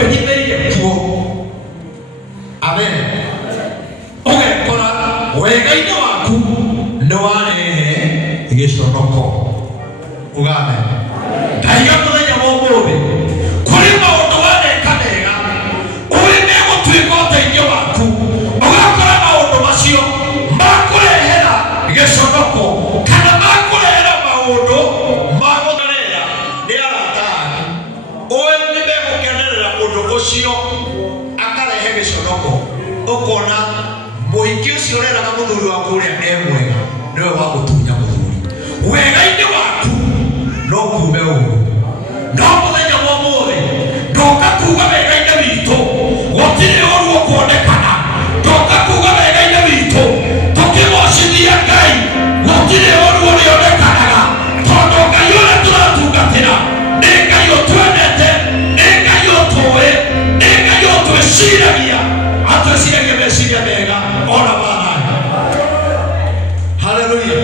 kwehithĩire kuo. Amen. Ũgekora wega-inĩ waku nĩ warehe gĩconoko. Ugame. Ngaiga mũthenya wa ũmũthĩ kũrĩ maũndũ waneka wega ũrĩ megũtuĩka ũteithio waku, ũgakora maũndũ macio makũrehera gĩconoko kana makũrehera maũndũ magũtharĩra nĩ arata aku. Ũĩ nĩ megũkenerera ũndũ ũcio akarehe gĩconoko. Ũkona mũhiki ũcio ũreraga mũthuri waku ũrĩa e mwega nĩwe wa gũtunya mũthuri. Wega-inĩ waku no kuume ũguo. No mũthenya wa ũmũthĩ ndoka kuuga wega-inĩ witũ gũtirĩ ũru ũkuonekana. Ndoka kuuga wega-inĩ witũ tũkĩgocithia Ngai gũtirĩ ũru ũrĩonekanaga, tondũ Ngai ũrĩa tũratungatĩra nĩ Ngai ũtwendete, nĩ Ngai ũtũĩ, nĩ Ngai ũtwĩciragia, atwĩciragia meciria mega ona ma thayũ. Haleluya.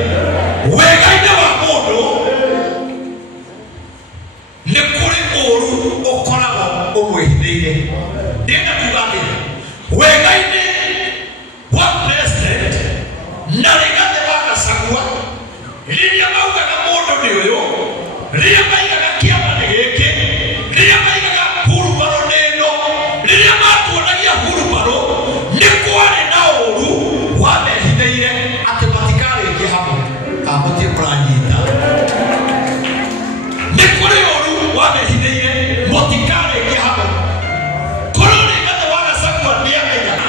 Wega-inĩ wa mũndũ nĩ kũrĩ ũru ũkoragwo ũmwĩhithĩire. Ndĩrenda kuuga atĩrĩ, wega-inĩ wa president na Rigathĩ wa Gachagua rĩrĩa maugaga mũndũ nĩ ũyũ, rĩrĩa maigaga kĩama nĩ gĩkĩ, rĩrĩa maigaga hurumbarũ nĩ ĩno, rĩrĩa matuonagia hurumbarũ, nĩ kwarĩ na ũru wamehithĩire atĩ matikarĩkie hamwe. Mũtiĩ mũranyita. Nĩ kũrĩ ũru wamehithĩire mũtikarĩkie hamwe. Korwo Rigathĩ wa Gachagua nĩamenyaga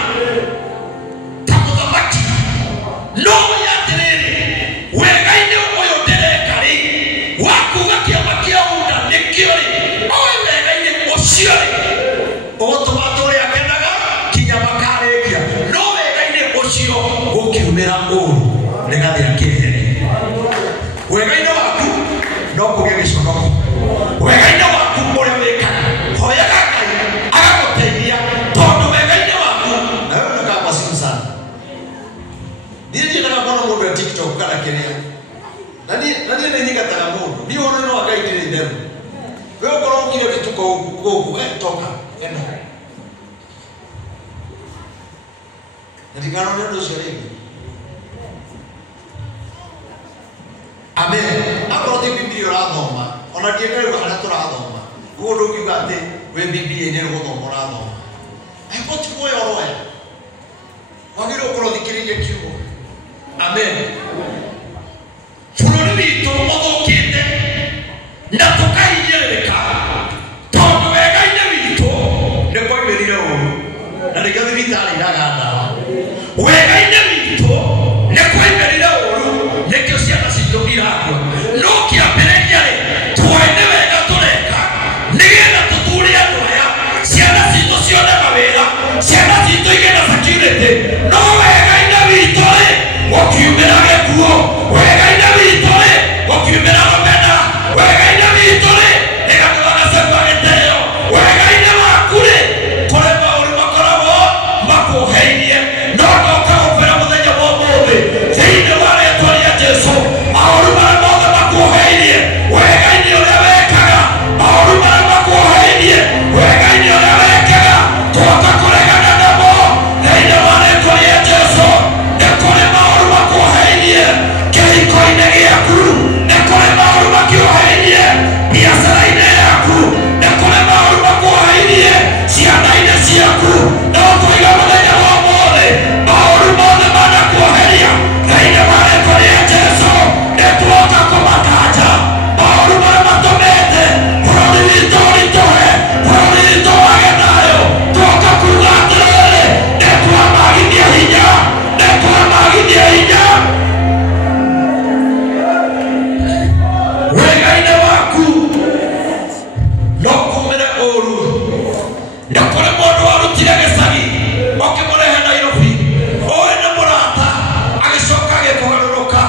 ta mũthamaki no atĩrĩrĩ, wega-inĩ ũyũ ndĩreka-rĩ wa kuuga kĩama kĩa UDA nĩkĩo-rĩ, oĩ wega-inĩ ũcio-rĩ ũgũtũma tũrĩa akenaga kinya makarĩkia, no wega-inĩ ũcio gũkiumĩra ũru Rigathĩ akĩeheria. Wega-inĩ waku no kũgĩa gĩconoko. Wega-inĩ waku ũrĩa wĩkaga hoyaga Ngai agagũteithia, tondũ wega-inĩ waku nawe ũnĩkaga macini sana. Niĩ ndiendaga mũno mũndũ wa TikTok kana kĩrĩa, na niĩ nĩnyingataga mũndũ niĩ ũhoro-inĩ wa Ngai ndĩrĩ itherũ. We ũkorwo ũkire gĩtuko gũkũ toka ĩno na ndikanone ũndũ ũcio rĩngĩ. Amen. Akorwo ti Biblia ũrathoma ona ndienderĩgwo harĩa tũrathoma koguo ndũngiuga atĩ wĩ Biblia-inĩ nĩ gũthoma ũrathoma. Angĩkorwo ti muoyo roya wagĩrĩirwo gũkorwo thikĩrĩirie kiugo. Amen. Bũrũri witũ ũthũkĩte na tũkahinyĩrĩrĩka tondũ wega-inĩ witũ nĩ kwaumĩrire ũru na nĩkĩo thibitarĩ iraga ndawa. Wega-inĩ witũ nĩ kwaumĩrire ũru nĩkĩo ciana citũ irakua. No kĩambĩrĩria-rĩ tuoĩ nĩ wega tũreka nĩgetha tũthure andũ aya, ciana citũ cione mawĩra, ciana citũ igĩe na security. No wega-inĩ witũ-rĩ gũkiumĩra gĩkuũ. Wega-inĩ witũ-rĩ gũkiumĩra rũmena. Wega-inĩ witũ-rĩ Rigathĩ wa Gachagua gĩtĩĩo. Wega-inĩ waku-rĩ kũrĩ maũru makoragwo makuoheirie. No ndoka gũkwĩra mũthenya wa ũmũthĩ thĩinĩ wa rĩĩtwa rĩa Jesũ maũru marĩa mothe makuoheirie wega-inĩ ũrĩa wekaga, maũru marĩa makuoheirie wega-inĩ ũrĩa wekaga, twoka kũregana namo thĩinĩ wa rĩĩtwa rĩa Jesũ. Nĩ kũrĩ maũru makuoheirie kĩhiko-inĩ gĩaku, nĩ kũrĩ maũru makuoheirie biacara-inĩ yaku, nĩ kũrĩ maũru makuoheirie ciana-inĩ ciaku. No tũiga mũthenya wa ũmũthĩ maũru mothe manakuoheria thĩinĩ wa rĩĩtwa rĩa Jesũ. Nĩ tuoka kũmakanja maũru marĩa matũmĩte bũrũri witũ ũritũhe, bũrũri witũ wage thayũ. Tuoka kuuga atĩrĩrĩ, nĩ twamagithia hinya, nĩ twamagithia hinya. Wega-inĩ waku no kumĩre ũru. Nĩ kũrĩ mũndũ warutire gĩcagi ũkĩmũrehe Nairobi, ũĩ nĩ mũrata agĩcoka agĩkũgarũrũka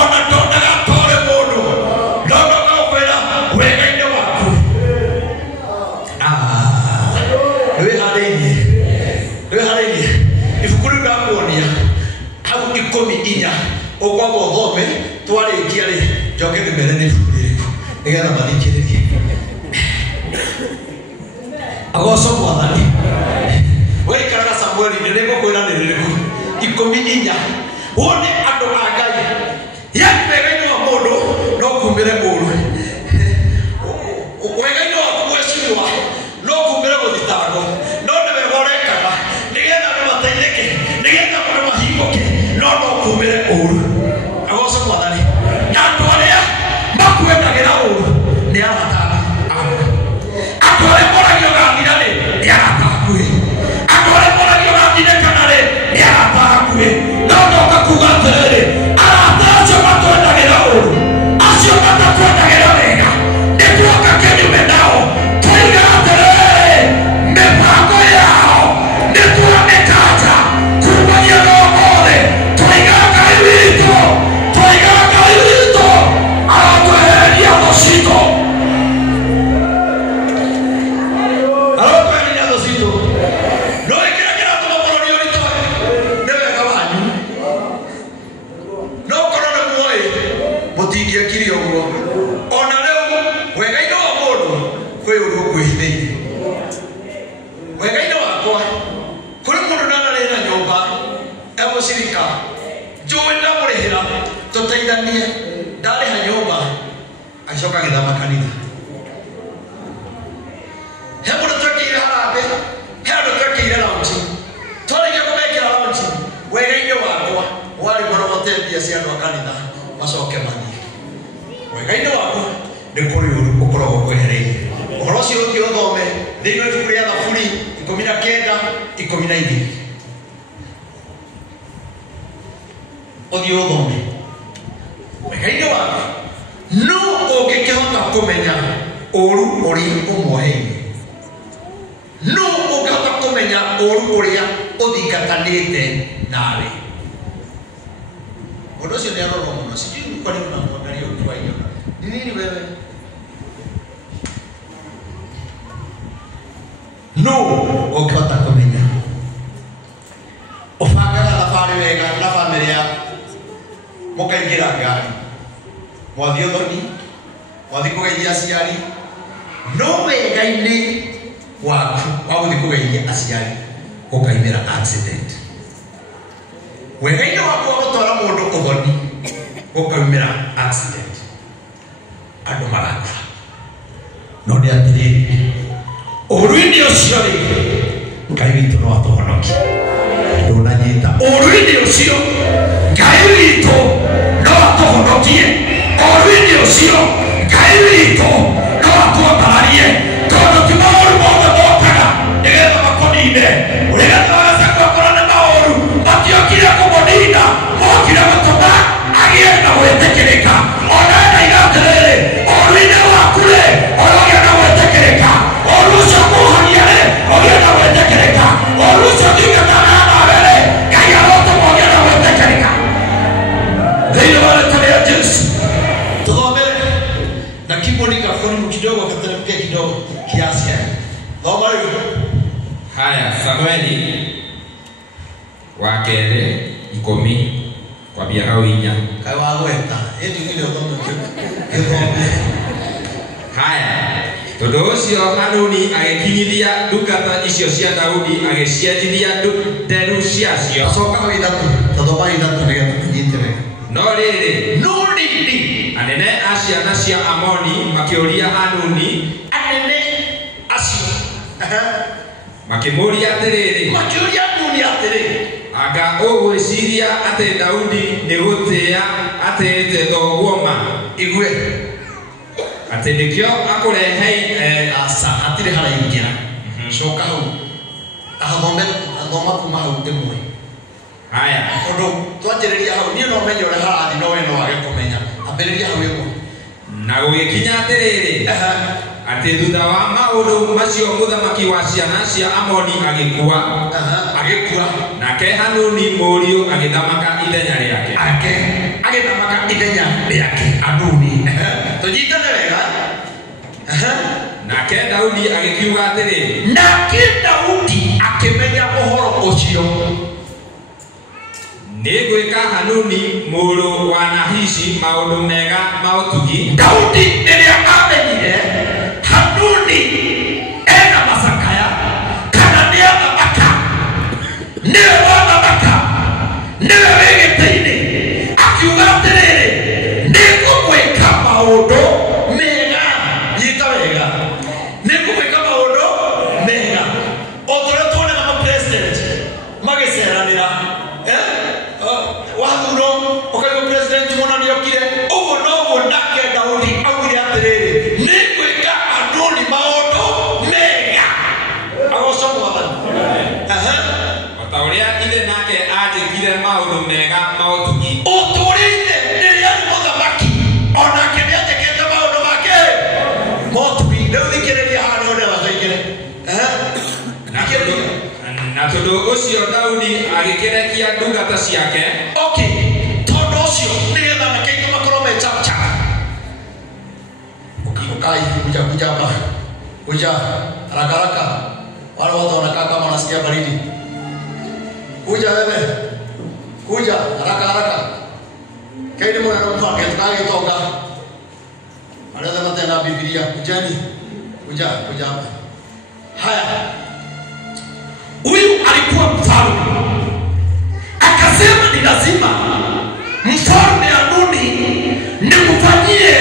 ona ndonaga tore mũndũ. No ndoka gũkwĩra wega-inĩ waku wĩharĩirie. Ibuku rĩu ndakuonia hau 14 ũkwamba ũthome, twarĩkia-rĩ njoke ndĩmere nĩ ibuku rĩrĩkũ nĩgetha mathikĩrĩrie. agoco mwathani we karaga Samuel ndego kwira ndiririku ikomi inya wone andu a Ngai yakwegaino wa mundu no kumire uru wegaino wa kuweshirwa no kumire guthitango no ndewe gorekaga nigetha mabateitheke nigetha mahimuke no kumire uru agoco mwathani andu aria makwendagira uru ni arata akore moragio gathirani ni arata akui akore moragio gathire kanare ni arata akui no kakuga tere arata acio matwendagira uru acio matakwendagira wega nĩtuoka kĩnyume nao tũigaga tere mĩbango yao nĩtũramĩkanja kumania na ũmũthĩ tũigaga Ngai witũ aratwehereria thũ citũ tutaidania ndari ha nyumba acoka githama kanitha he mundu twekire harambe he mundu twekire launch twarĩkia kũmekĩra launch wega-inĩ wakwa wari mũrogotethia cia andũ a kanitha macoke mathie wega-inĩ wakwa nĩ kũrĩ ũru ũkoragwo kwehereirie ũhoro ũcio ũngĩ ũthome thĩinĩ wa ibuku rĩa Thaburi 19:12 ũthiĩ ũthome wega-inĩ waku no ũngĩkĩhota kũmenya ũru ũrĩa ũmuoheirie no ũngĩhota kũmenya ũru ũrĩa ũthingatanĩte nawe ũndũ ũcio nĩ arorwo mũno sijui kwa nini unamwangalia ukiwa hiyo ni nini wewe no ũngĩhota kũmenya ũbangaga thabarĩ wega na bamĩrĩ yaku mukaingira ngari mwathi uthoni mwathi kugeithia aciari no wega-inĩ waku wa guthi kugeithia aciari ukaimira accident wega-inĩ waku wa gũtwara mũndũ uthoni ukaimira accident andũ marakua no nĩ atĩrĩrĩ ũru-inĩ ũcio rĩ Ngai witũ no atũhonokie ndũnanyita ũru-inĩ ũcio Ngai witũ no atũhonokie ũru-inĩ ũcio Ngai witũ no atũambararie tondũ ti maũru mothe mokaga nĩgetha makũnine ũrĩgetha wagacagu akorwo nĩ maũru matiokire kũmũnina mokire gũtũma agĩe na gwĩtĩkĩrĩka ona ndaiga atĩrĩrĩ ũru-inĩ waku rĩ ũrogĩa na gwĩtĩkĩrĩka ũru ũcio kũhania rĩ ũgĩe na gwĩtĩkĩrĩka ũru ũcio thingataga nawe rĩ Ngai arotũma ũgĩe na gwĩtĩkĩrĩka thĩinĩ wa rĩĩtwa rĩa Jesu tuthome na kibodi kafoni kidogo kateremke kidogo kiasi thoma rĩu haya Samueli wa kerĩ 10 kwambia hau 4 kai wagweta ĩndĩ ngĩle ũthome haya tondũ ũcio Harũni agĩkinyithia ndungata icio cia Daudi agĩcienjithia nderu ciacio acoka wĩthatũ tathoma ithatũ nĩgetha tũnyite wega no rĩrĩ anene a ciana cia Amoni makĩũria Hanuni anene acio makĩmũria atĩrĩrĩ anga ũgwĩciria atĩ Daudi nĩ gũtĩĩa atĩĩte thoguo ma igwe atĩ nĩkĩo akũrehei asa hatirĩ haraingĩra coka hau athoma kuma hau ĩmwe haya ũndũ twanjĩrĩria hau niĩ no menye ũrĩa harathi no we no wage kũmenya ambĩrĩria hau ĩmwe na gũgĩkinya atĩrĩrĩ atĩ thutha wa maũndũ macio mũthamaki wa ciana cia Amoni agĩkua nake Hanuni mũriũ agĩthamaka ithenya rĩake agĩthamaka ithenya rĩake Hanuni tũnyitane wega nake Daudi agĩkiuga atĩrĩ nake Daudi akĩmenya ũhoro ũcio nĩngwĩka Hanuni mũrũ wa Nahishi maũndũ mega ma ũtugi Daudi rĩrĩa amenyire Hanuni ena macakaya niwe wathamaka, niwe wĩgĩtĩ-inĩ, akiuga atĩrĩrĩ, nĩngũgwĩka maũndũ mega. Nyita wega, nĩngũgwĩka maũndũ mega. O tũrĩa tuonaga ma-president magĩceranĩra, wathurwo ũkaigua president mũna nĩokire, ũguo noguo nake Daudi augire atĩrĩrĩ, nĩngwĩka Adoni maũndũ mega. Agocwo Mwathani. Ta ũrĩa ithe nake anjĩkire maũndũ mega ma ũtugi. Ũtũũrĩte rĩrĩa arĩ mũthamaki, onake nĩanjĩkĩte maũndũ make ma ũtugi. Rĩu thikĩrĩria haha nĩho ndĩrabaingĩre. Na tondũ ũcio Daudi agĩkĩrekia ndungata ciake. Okay, tondũ ũcio nĩgetha anake aingĩ makorwo me chapchap. Ukai kuja hapa. Kuja haraka haraka. Wale wote wanakaa kama wanasikia baridi. Kuja wewe. Kuja haraka haraka. Kaidi mwana mfano tukagitoka. Anaweza tena Biblia. Kujani. Kuja hapa. Haya. Huyu alikuwa mfalme. Akasema ni lazima mfalme Adoni nimfanyie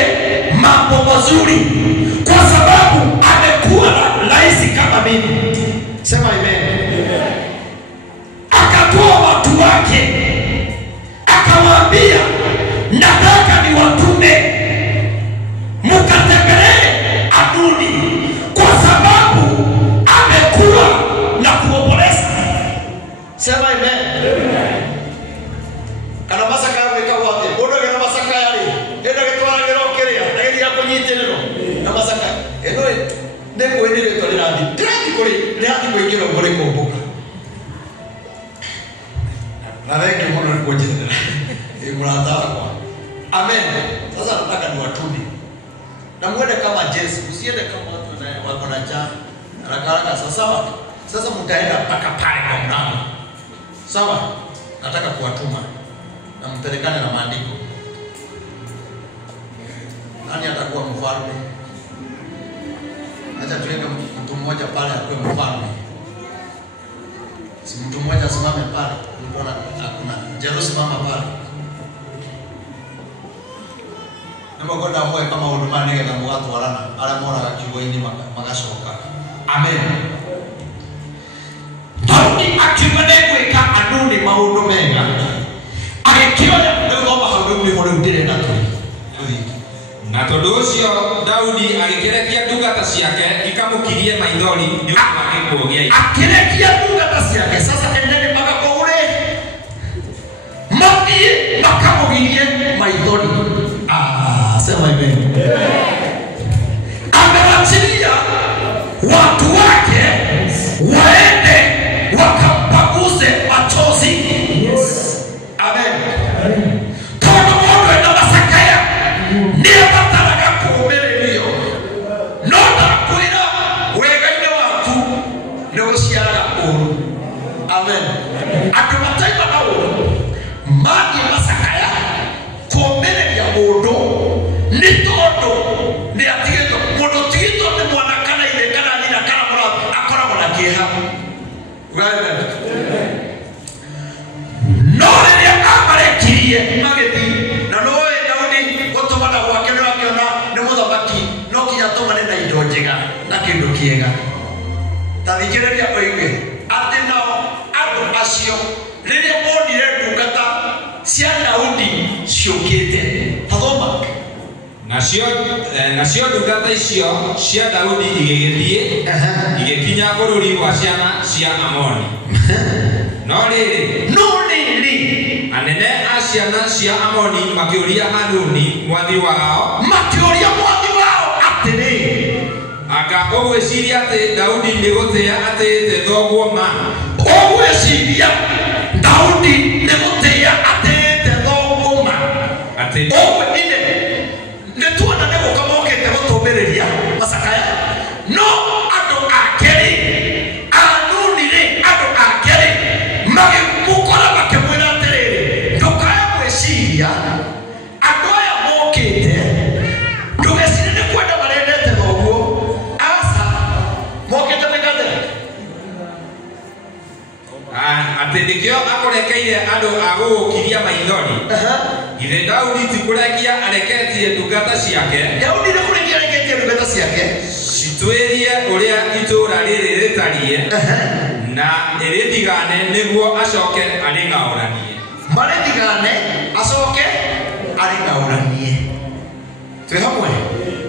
mambo mazuri kwa sababu amekuwa rais kama mimi. Sema amen. Akatoa watu wake akawaambia, nataka niwatume mkatembelee Adoni kwa sababu amekuwa na kuomboleza. Sema amen. Kana masaka weka wote. Bodo kana masaka yale. Enda gitwara gero kiria. Ngai ya kunyitiriro. Na masaka. Eno ndeko endire tole radi. Tradi kuri. Radi kuingira ngore kumbuka. Na reke mono ni kujendera. Imurata kwa. Amen. Sasa nataka niwatume. Na muende kama Yesu. Usiende kama watu wako na njaa. Haraka sasa mtaenda mpaka pale kwa mlango. Sawa? Nataka kuwatuma na mpelekane na maandiko. Nani atakuwa mfalme? Acha tuweke mtu mmoja pale akuwe mfalme. Si mtu mmoja asimame pale. Mbona hakuna? Jero simama pale. Namo goda mwe kama huduma nige na watu warana. Ala mora kigoini magashoka. Amen. Daudi akiuga gwĩka Adoni maũndũ mega. Agĩkĩoya ngoma hau nĩho ndirenda tũthiĩ. Na tondũ ũcio Daudi agĩkĩrekia ndungata ciake ikamũkirie maithori nĩ ũndũ wa gĩkuũ gĩa ithe. Akĩrekia ndungata ciake. Sasa endeni mpaka kũrĩ mathiĩ makamũgirie maithori. Sema amen. Amewachilia watu wake waende wakampaguze machozi. Yes. Amen. Tono mondo enda masakaya. Niye bataraga kuumirĩrio. No ndakwĩra wega-inĩ waku nĩ gũciaraga ũũru. Amen. Andũ mataimaga ũũru mathiĩ masakaya kũũmĩrĩria mũndũ nĩ tondũ nĩ atigĩtwo. Mũndũ tigĩtwo nĩ mwana kana ithe kana nyina kana mũrata akoragwo na kĩeha. No rĩrĩa amarekirie magĩthiĩ na noĩ Daudi gũtũmana gwake nĩrakĩona nĩ mũthamaki no nginya atũmane na indo njega na kĩndũ kĩega. Ta thikĩrĩria oige atĩ nao andũ acio rĩrĩa monire ndungata cia Daudi ciũkĩte. Hathoma. Nacio ndungata icio cia Daudi igĩgĩthiĩ igĩkinya bũrũri wa ciana cia Amoni. No rĩrĩ anene a ciana cia Amoni makĩũria Hanuni mwathi wao atĩrĩ, anga ũgwĩciria atĩ Daudi nĩ gũtĩĩa atĩĩte thoguo ma? Ũgwĩciria Daudi nĩ gũtĩĩa atĩĩte thoguo ma? Atĩ nĩ tuona nĩ gũka mokĩte gũtũmĩrĩria macakaya. No andũ akerĩ Hanuni-rĩ, andũ akerĩ magĩmũkora makĩmwĩra atĩrĩrĩ, ndũkae gwĩciria andũ aya mokĩte, ndũgecirie nĩ kwenda marendete thoguo. Aca mokĩte mĩgathe. ati ndikio akorekeire andu agukiria maithori ithe Daudi tikurekia areketie ndungata ciake Daudi ndikurekia areketie ndungata ciake citwirie uria itura riri ritarie na iritigane niguo acoke aringauranie maritigane acoke aringauranie twi hamwe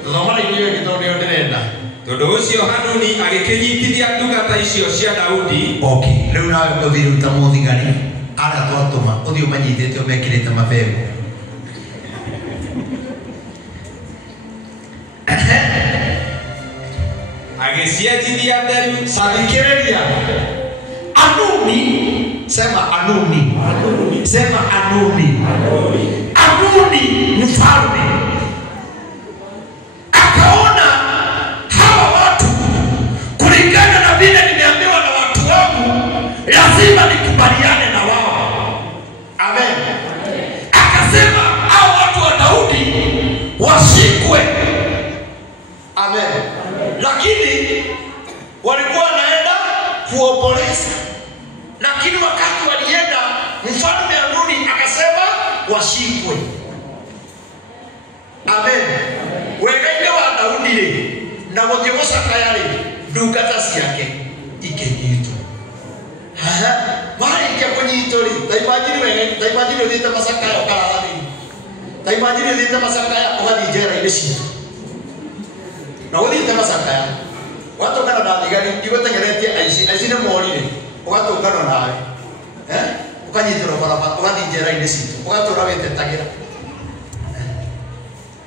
thomara inyuĩ gĩtondũ nĩyo ndĩrenda tondu ucio Hanuni agikinyitithia ndungata icio cia Daudi rĩu nawe ũthiĩ ruta mũthigari arĩa twatũma ũthiĩ ũmanyitĩte ũmekĩrĩte mabegu agĩcienjithia nderu thikĩrĩria Hanuni sema Hanuni sema Hanuni Hanuni mfalme akaona hawa watu kulingana na vile nimeambiwa na watu wangu lazima nikubaliane na wao. Amen. Akasema hao watu wa Daudi washikwe. Amen. Lakini walikuwa wanaenda kuomboleza. Lakini wakati walienda mfalme Hanuni akasema washikwe. Amen. Wegaine wa Daudi na gũthiĩ kayari ndungata ciake ikĩnyitwo. Marĩkia kũnyitwo taimagine ũthiĩte macakaya ũkararathĩi. Taimagine ũthiĩte macakaya ũgathiĩ njera-inĩ citũ. Na ũthiĩte macakaya ũgatũngana na thigari igũtengeretie aici nĩ morire ũgatũngana nawe. Ũkanyitĩrwo barabara ũgathiĩ njera-inĩ citũ ũgatũra wĩtetagĩra.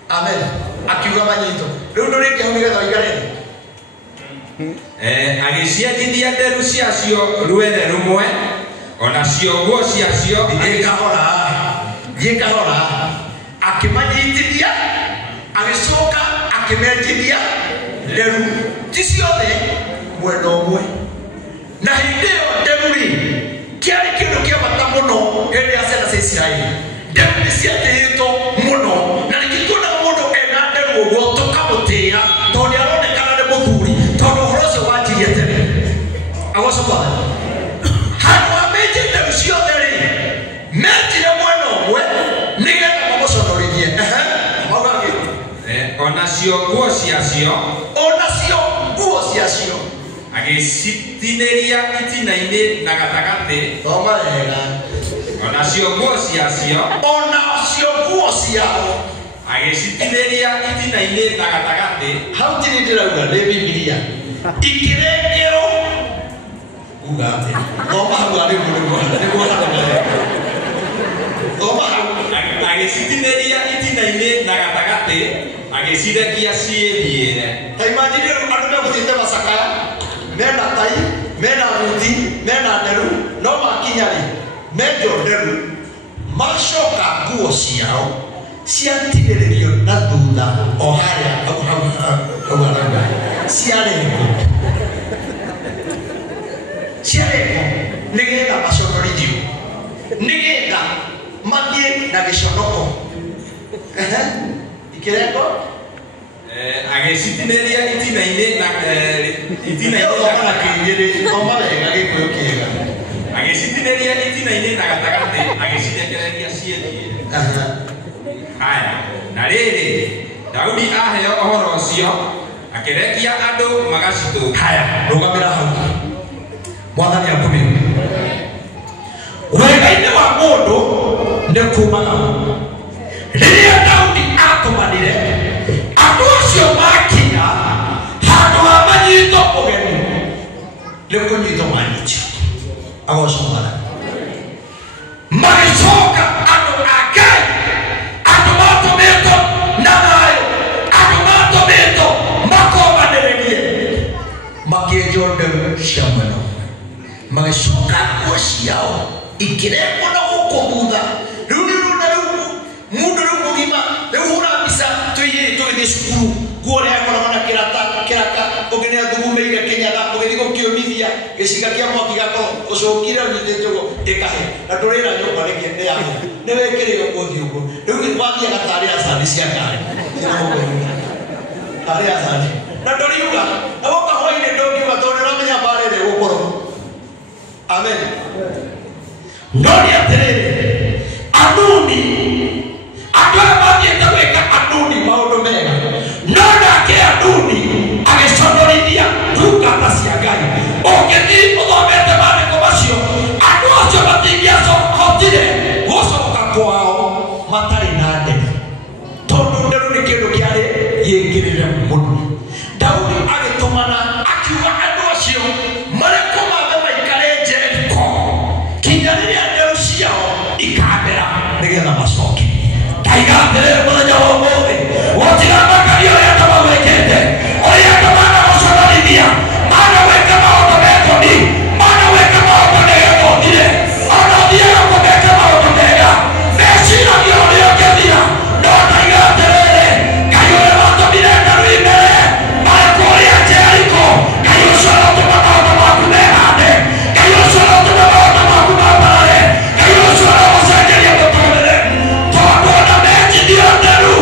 Amen. Akiuga manyito. Rĩu ndũrĩngĩ hau nĩgetha ũigarĩre. Agĩcienjithia nderu ciacio rwere rumwe onacio nguo ciacio gĩkahora akĩmanyitithia agĩcoka akĩmenjithia nderu ti ciothe mwena ũmwe. Na hĩndĩ ĩyo nderu-rĩ kĩarĩ kĩndũ kĩa bata mũno hĩndĩ ya ciana cia Isiraeli. Nderu nĩ ciatĩĩtwo mũno na nĩkĩkuona mũndũ ena nderu ũguo tũkamũtĩĩa tondũ nĩaronekana nĩ mũthuri tondũ ũhoro ũcio wanjirie tene. Agocokotha handũ ha menje nderu ciothe-rĩ menjire mwena ũmwe nĩgetha mamũconorithie. onacio nguo ciacio agĩcitinĩria itina-inĩ na gatagatĩ. Thoma wega. Onacio nguo ciao agĩcitinĩria itina-inĩ na gatagatĩ. Hau tiri ndĩrauga nĩ Bibilia. Ikĩrengerwo uga atĩ thoma hau arĩ nĩguo harĩ thoma hau agĩcitinĩria itina-inĩ na gatagatĩ agĩcirekia ciĩthiĩre. Ta imagine rĩu andũ megũthiĩte macakaya mena tai mena thuti mena nderu no makinya-rĩ menjwo nderu macoka nguo ciao ciatinĩrĩrio na thutha o harĩa hau ciarengwo nĩgetha maconorithio nĩgetha mathiĩ na gĩconoko. Ikĩrengo agĩcitinĩria itina-inĩ na agĩcitinĩria itina-inĩ na gatagatĩ agĩcirekereria ciĩthiĩre. Haya, na rĩrĩ Daudi aheo ũhoro ũcio akĩrekia andũ magacitũ. Haya, rũgamĩra hau Mwathani akũmĩre. Wega-inĩ wa mũndũ nĩ kuumaga rĩrĩa Daudi atũmanire andũ acio makinya handũ ha manyitwo ũgeni nĩ kũnyitwo manyitio. Agocokotha magĩcoka andũ a Ngai andũ matũmĩtwo na thayũ andũ matũmĩtwo makomanĩrĩrie makĩenjwo nderu cia mwena ũmwe magĩcoka nguo ciao ikĩrengwo na gũkũ thutha. Rĩu mundu rĩu mũgima rĩu hũra mbica tũigĩrĩ tũgĩthiĩ cukuru nguo ũrĩa yakoragwo na kĩraka ũngĩ nĩathugumeire kĩnyatha ũgĩthiĩ gũkĩũmithia gĩciga kĩa mwaki gakorwo ũcũkire ũnyitĩte ũguo ĩkahe na ndũrĩra nyũmba nĩ yahe nĩ wĩkĩrĩo ũthi ũguo. Rĩu wathiaga tarĩ acani cia ngari tarĩ acani na ndũriuga na gũka hwainĩ ndũngiuga tondũ nĩũramenya mbarĩ ĩrĩa gũkorwo. Amen. ndoni atiriri Anuni andora mathiete gwika Anuni maundu mega no nake Anuni agiconorithia ndungata cia Ngai. Ũngĩthiĩ ũthomete maandĩko macio andũ acio matingĩahotire gũcoka kwao matarĩ na nderi, tondũ nderu nĩ kĩndũ kĩarĩ gĩkĩrĩre mũno. Daudi agĩtũmana akiuga andũ acio marĩkũ mambe maikare Jeriko kinya rĩrĩa nderu ciao ikambera nĩgetha macoke. Ndaigathĩrĩre mũthenya wa ũmũthĩ gũtiga makaria ũrĩa tamagwĩkĩte ũrĩa tamana gũconorithia mana gwĩka maũndũ mekoni mana gwĩka maũndũ nĩgethothire ona ũthiaga kũmeka maũndũ mega meciragia ũrĩa ũngĩthira no ndaigathĩrĩre Ngai ũrĩa watũmire nderu imbere marĩkũ ũrĩa Jeriko Ngai ũcio ũtũma maũndũ maku mehande Ngai ũcio ũtũma maũndũ maku mambarare Ngai ũcio ũgũcenjeria mũtũrĩre tondũ ona menjithio nderu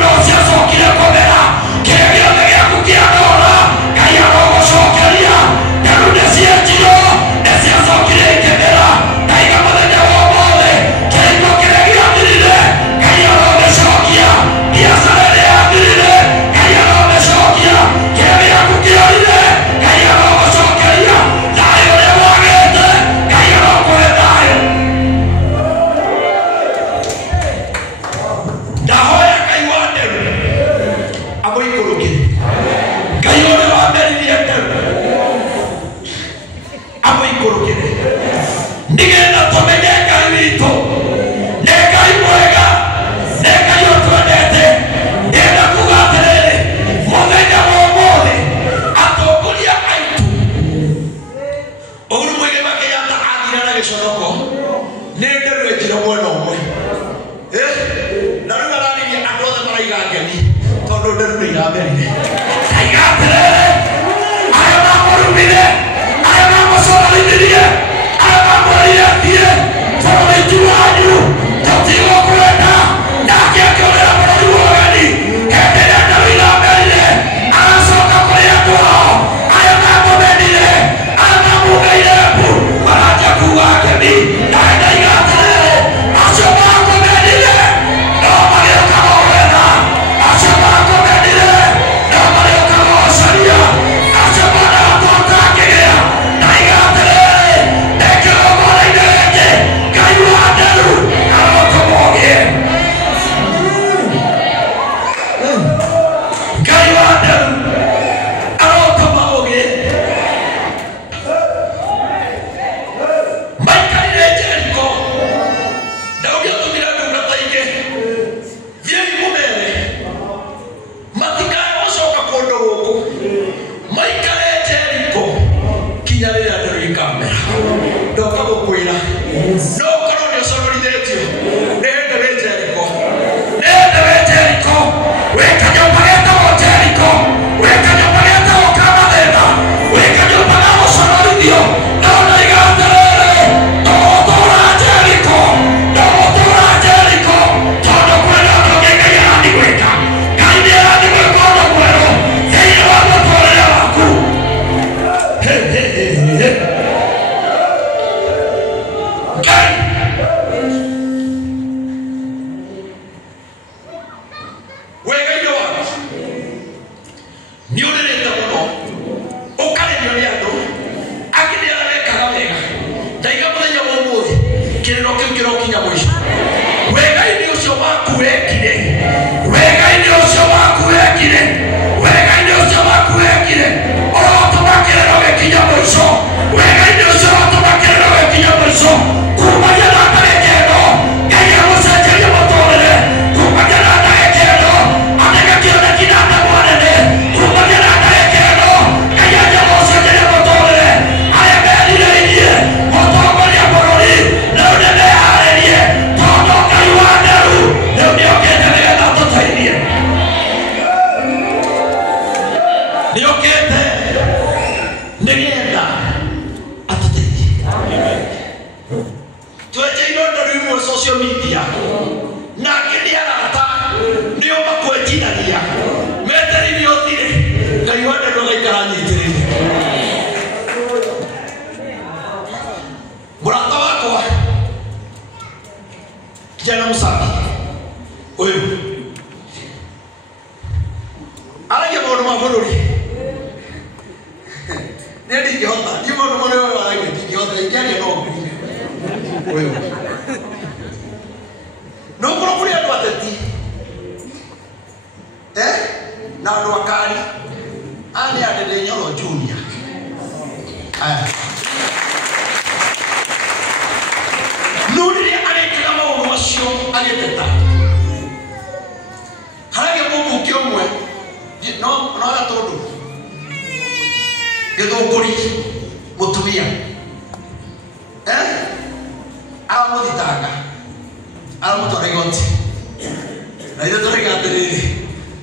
no ciacokire kũmera kĩrĩa gĩothe gĩaku kĩanora Ngai agũgũcokeria nderu nĩcienjirwo nĩciacokire ikĩmera. Ndaiga mũthenya wa ũmũthĩ kĩrĩko kĩrĩa gĩathirire Ngai agũgĩcokia biacara ĩrĩa yathirire Ngai agũgĩcokia kĩrĩa gĩaku kĩorire Ngai agũgũcokeria thayũ ũrĩa wagĩte Ngai agũkũhe thayũ. Ndahoya Ngai wa nderu amũikũrũkĩre Ngai ũrĩa wamberirie nderu amũikũrũkĩre nĩgetha tũmenye Ngai witũ nĩ Ngai mwega nĩ Ngai ũtwendete. Ndĩrenda kuuga atĩrĩrĩ mũthenya wa ũmũthĩ atongoria aitũ Uhuru Mũigai Kenyatta athire na gĩconoko nĩ nderu ĩnjire mwena ũmwe na rĩu ararĩria andũ othe maraiga ngemi tondũ nderu nĩ iramerire. Ndaiga atĩrĩrĩ arĩa mamũrumire arĩa mamũconorithirie arĩa mamwĩrire thiĩ bũrũri ti wanyu tũtigũkwenda nake akĩũrĩra bũrũri wa ũgeni hĩndĩ ĩrĩa nderu iramerire agacoka kũrĩ andũ ao arĩa mamũmenire arĩa mamũgeire mbu maranjia kuuga ngemi. Nawe ndaiga atĩrĩrĩ acio makũmenire no magĩũkaga gwetha acio makũmenire no magĩũkaga gũcaria acio managatũka akĩgĩa. Ndaiga atĩrĩrĩ nĩkĩgongona-inĩ gĩkĩ Ngai wa nderu arotũma ũgĩe Ngai wa nderu arotũma ũgĩe. Maikarire Jeriko Daudi atũmire ndungata ingĩ thiĩi mũmere matikae gũcoka kũndũ gũkũ maikare Jeriko kinya rĩrĩa nderu ikamera. Ndoka gũkwĩra no ũkorwo nĩũconorithĩtio nĩ hĩndĩ wĩ Jeriko nĩ hĩndĩ wĩ Jeriko wĩ kanyũmba getagwo Jeriko wĩ kanyũmba getagwo ka mathĩna wĩ kanyũmba ga gũconorithio no ndaiga atĩrĩrĩ tũgũtũũra Jeriko tũgũtũũra Jeriko tondũ kwĩna ũndũ ũngĩ Ngai arathiĩ gwĩka. Ngai nĩarathiĩ gwĩka ũndũ mwerũ thĩinĩ wa mũtũũrĩre waku. Ngai wega-inĩ waku nĩũrĩrĩte mũno ũkarĩrio nĩ andũ angĩ nĩ arĩa mekaga wega. Ndaiga mũthenya wa ũmũthĩ kĩrĩro kĩu kĩrokinya mũico. Wega-inĩ ũcio waku wekire wega-inĩ ũcio waku wekire wega-inĩ ũcio waku wekire ũrotũma kĩrĩro gĩkinya mũico. Wega-inĩ ũcio ũrotũma kĩrĩro gĩkinya mũico kumagia na ndagĩka ĩno Ngai agũcenjeria mũtũũrĩre kumagia na ndagĩka ĩno andĩka kĩoneki na ndemwa nene kumagia na ndagĩka ĩno Ngai aja gũcenjeria mũtũũrĩre arĩa merirĩirie mũtongoria bũrũri rĩu nĩmeharĩrie tondũ Ngai wa nderu rĩu nĩokĩte Jana musafi oyo ala ya modo mafururi nedi jota ni modo modo ala ya jota ikani no oyo no kono kuri ado ateti na ado akari ali adede nyolo junior nuri ale kama umasho ale teta harage mungu kiomwe no ala todo gedo gori mutumia ala moditaka ala motoregonti na ito toregatere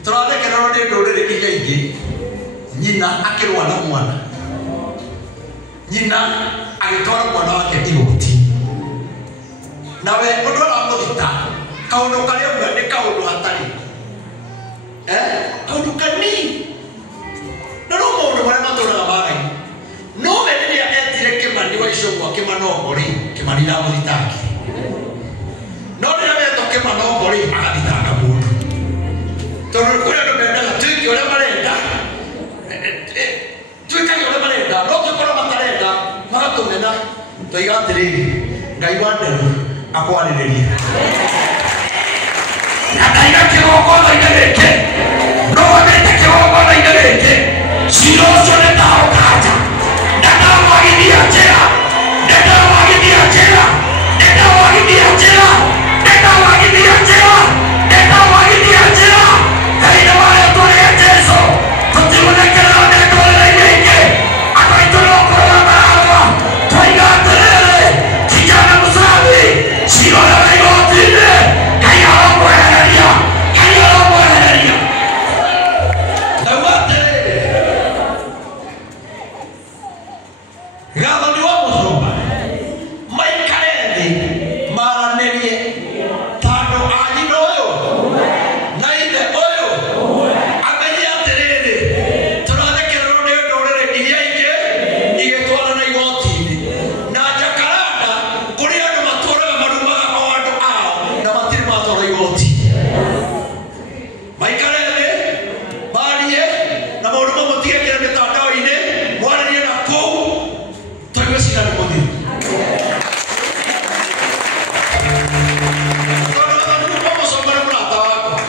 torade kerano de dore de ige nyina akirwa na mwana nyina agitwara mwana wake igoti nawe odora modita kaundo kale ngade kaundo hatari kaundo kani no mo wale matora barai no venía etire que mani wa isho kwa kemano bori kemani la moditaki no le había toque mano bori agaditaka mundo toro kura no benda tuki ole marenda tuki ole marenda no tuki ole marenda marato mena toiga tere gaiwande akwaleleria nataiga kigoko na igereke no wamete kigoko na igereke siroso ne tao kaja nenda wagidia chera nenda wagidia chera nenda wagidia chera nenda wagidia chera nenda wagidia chera haina wale tole Yesu tutimune kera ne tole yeke akaitoro kwa baba toiga tere kijana musabi sirora igotine kaya obohereria tawate gado ni wa musomba maikarende maranerie tano aninoyo naide oyo amenya terere turane kerone ndorere iria ige twara na igotini na jakaranda kuri andu maturaga marumaga o andu ao na matiri matwara igoti maikarende barie na maundu mamutige kira mitandao-ini mwararie na kou toiwe cindano muthiri musongore murata wako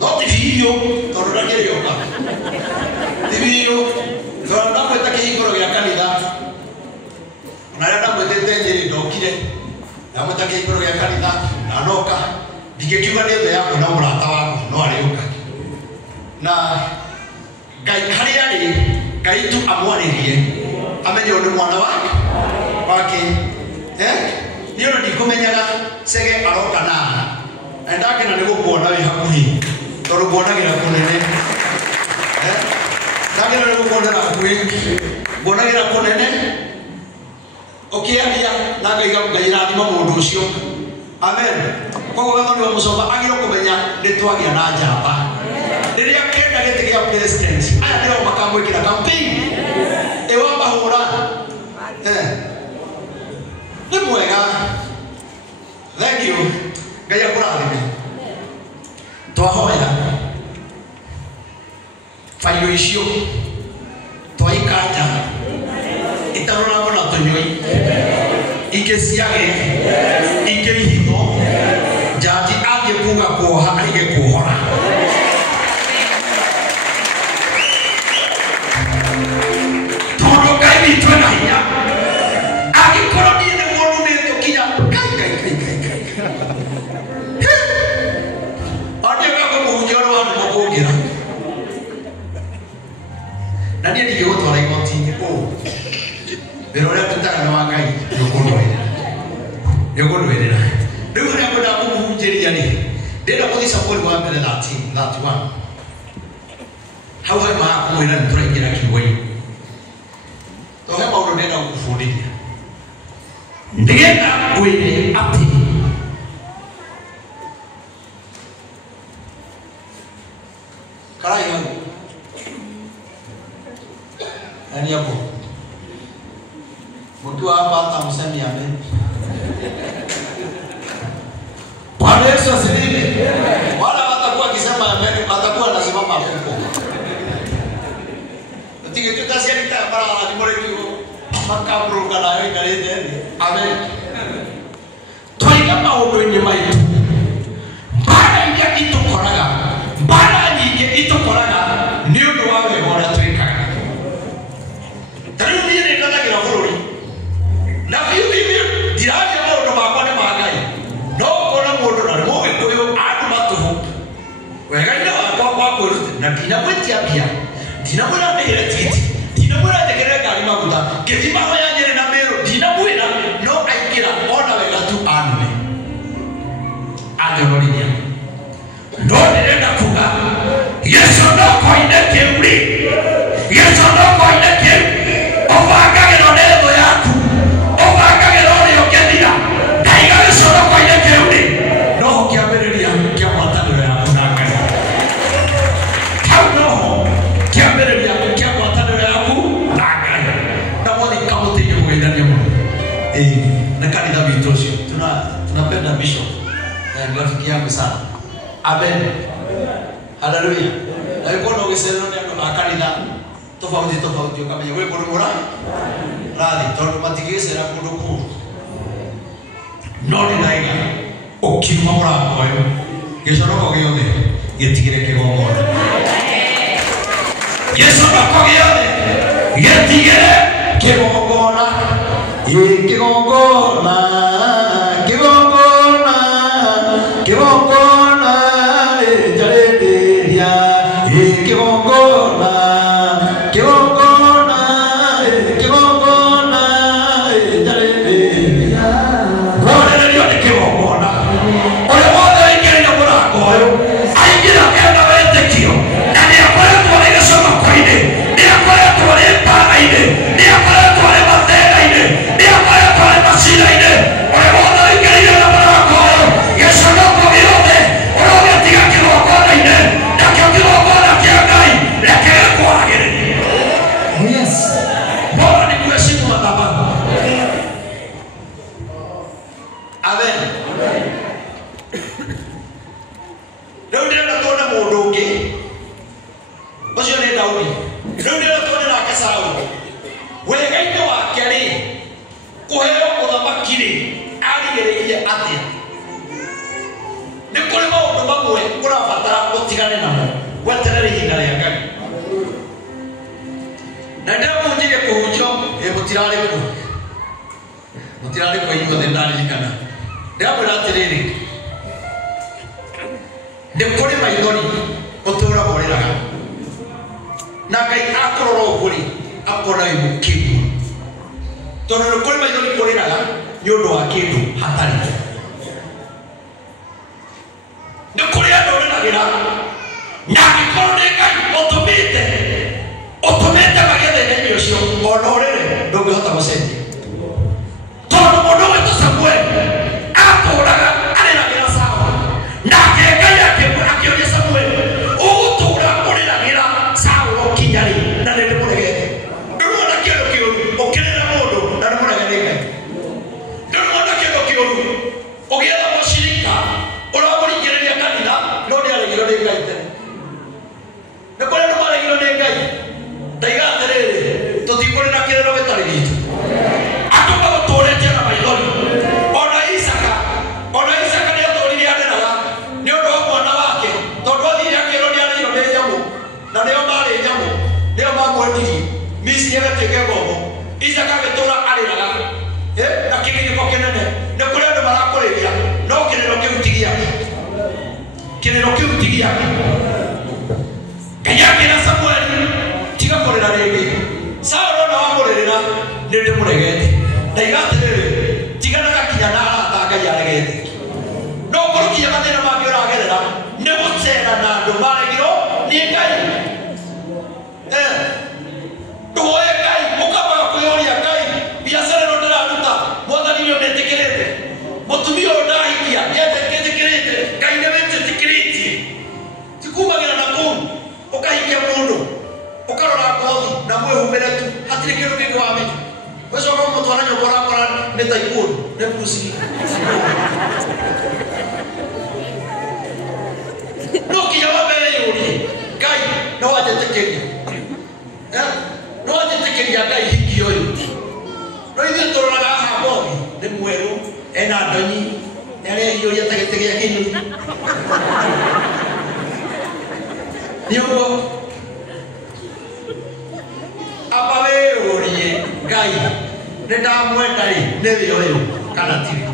no tibiyo tondu ndakirioka tibiyo tondu ndamwita kihinguro gia kanitha naria ndamwitite Nyeri ndokire ndamwita kihinguro gia kanitha na noka ndingikiuga ni thũ yaku na murata waku no ariuka na ngai karia ri ngai tu amwaririe amenye undu mwana wake ni ona ndikumenyaga sege aroka na ndakena ni gukuona wi hakuhi tondu nguonagira kunene ndakena ni gukuona hakuhi nguonagira kunene ukiaria na ngai rathima mundu ucio amen koguo gathoni wa musomba agire kumenya ni twagia na njamba riria kenda giti gia president aya ndio makamwikira campaign ewa mahura ni mwega thank you ngai akurathime twahoya fayo icio twaikanja itarora bona tunyoi ikesiage ikehitho jaji athie kuga kuoha aige kuohora tondu ngai witũ ena hinya angĩkorwo niĩ nĩ mũndũ nĩtũkinya ondiaga kũmũhunjia ũrĩ wa andũ makũngĩra na niĩ ndingĩgũtwara igoti-inĩ wĩra ũrĩa ndutaga nĩ wa Ngai nĩũkũndũĩrĩra rĩu harĩa ngwendaga kũmũhunjĩria rĩ ndĩrenda gũthiĩ Samũeli wa mbere 31 hau haimaga kũmwĩra nĩ tũraingĩra kiugo-inĩ tohe maũndũ ndĩrenda gũkũbundithia nĩgetha ngwĩre atĩ karai hau nani hapo mkiwa hapa hata msemi amen Yesu asifiwe. Wala watakuwa akisema amen, atakuwa anasimama hapo. Ndio tutasikia bara la Moreki makabro kana yeye kalete. Amen. Toiga maundu ni maitu. Bara iria itukoraga. Bara nyingi itukoraga ni undu wa wega uria twikaga. Tariu ni ndagira bururi. Na bibi diraja maundu makwa ni magai. No kona mundu na muge kuyo andu matuhu. Wega ina wakwa kwa kurute na kina mwetia pia. Dina mura ndihira titi. Dina mura ndegere gari maguta. Kithima hoya nyere na meru. Dina mwira no aikira ona wega tu anwe. Agororinya. No ndirenda kuga. Yesu no koine kimri. Yesu no koine kimri. Ovagagero netho yaku. Ovagagero rio kethira. Ndaiga Yesu no koine kimri. No kiambiriria kia mwataniro yaku na Ngai. Kau no kiambiriria kia mwataniro yaku na Ngai. Na mwathi kamuteithie kugeithania muno. Na kanitha witũ ũcio tunapenda bishop. Ni rafiki yangu sana. Amen. Haleluya. Na yuko na ugesero ni akanitha tofauti ukamenya wewe kuna murani. Radhi tondu matigicera kundu ku. No ni ndaiga ukima murango uyu. Gicoroko giothe gitigire kigongona. Gicoroko giothe gitigire kigongona. Kigongona jareria kigongona jareria bora ndio ni kigongona ole wote ingine murango uyu aingira enda wetekio na ni akoretwo ile soma koine ni akoretwo ile paraine ni akoretwo ile materaine ni akoretwo ile masiraine ole wote ingine na murango uyu Yesu no kogiothe oroge tiga kigongona ine na kigongona kia Ngai reke kwagiriria. Yes. Bora ni kuheshimu madhabahu. Amen. Leo ndio tunaona mundu ungi. Ucio ni Daudi. Leo ndio tunaona nake Sauli. Wega-ini wake ri kuheo uthamaki ri arigiririe atia. Ni kuri maundu mamwe urabatara utigane namo weterere ihinda ria Ngai. Na ndamunjige kuhunjio mutirari ku inyuothe ndaririkana ndamwira atiriri ni kuri maithori utura moriraga na Ngai akorora uguri akona imukimu tondu ni kuri maithori moriraga ni undu wa kindu hatari. Ni kuri andu oriragira na gikorwo ni Ngai utumite magetha-ini ucio ona urire ndungihota gucenjia tondu mundu witũ Samuel atũraga arĩragĩra Saũlũ nake Ngai akĩũria Samuel ũgũtũra ũrĩragĩra Saũlũ kinya rĩ na nĩ ndĩmũregete. Ndĩmuona kĩndũ kĩũru ũkĩrĩra mũndũ na ndĩmũregete Ngai. Ndĩmuona kĩndũ kĩũru ũgĩetha mũcirika ũramũringĩrĩria kanitha no nĩaregirwo nĩ Ngai tene. Nĩ kũrĩ andũ maregirwo nĩ Ngai. Ndaiga atĩrĩrĩ tũtikũrĩ na kĩrĩro gĩtarĩ gitũ. Andũ magũtũrĩtie na maithori. Ona Isaka nĩatũrire anĩraga nĩ ũndũ wa mwana wake tondũ athire akĩrwo nĩarĩirwo nĩ nyamũ na nĩo marĩ nyamũ nĩo mamwendirie Misiri agatuĩke ngombo. Isaka agĩtũra anĩraga na kĩgirĩko kĩnene. Nĩ kũrĩ andũ marakũrĩria no kĩrĩro kĩu ti gĩake. Kĩrĩro kĩu ti gĩake. Ngai akĩra Samuel tiga kũrĩra rĩngĩ. Saũlũ na wamũrĩrĩra nĩ ndĩmũregete. Ndaiga atĩrĩrĩ tiganaga kinya na arata Ngai aregete. No kũrũkia mathĩna mangĩ ũragerera nĩ gũcera na andũ maregirwo nĩ Ngai. Ndũhoe Ngai ũkamaga kwĩyoria Ngai biacara ĩno ndĩraruta mwathani nĩ ũndĩtĩkĩrĩte. Mũtumia ũyũ ndahikia nĩetĩkĩrĩte Ngai nĩ wĩtĩkĩrĩtie. Tikumagĩra na kũu ũkahikia mũndũ ũkarora ngothi na mwĩhumĩre tu hatirĩ kĩndũ kĩngĩ wamenya. Wecoka ũmũtwara nyũmba ũrakora nĩ taikũndũ nĩ pusi. no ajetekeria no ajetekeria Ngai hiki uyu no ithuĩ tũroraga haha Bobi nĩ mwerũ ena ndonyi nĩarehiũria ta gĩtĩ gĩa kĩnyũi nĩ ũguo amba wĩyũrie Ngai nĩ ndamwenda-rĩ nĩwe ũyũ kana tiwe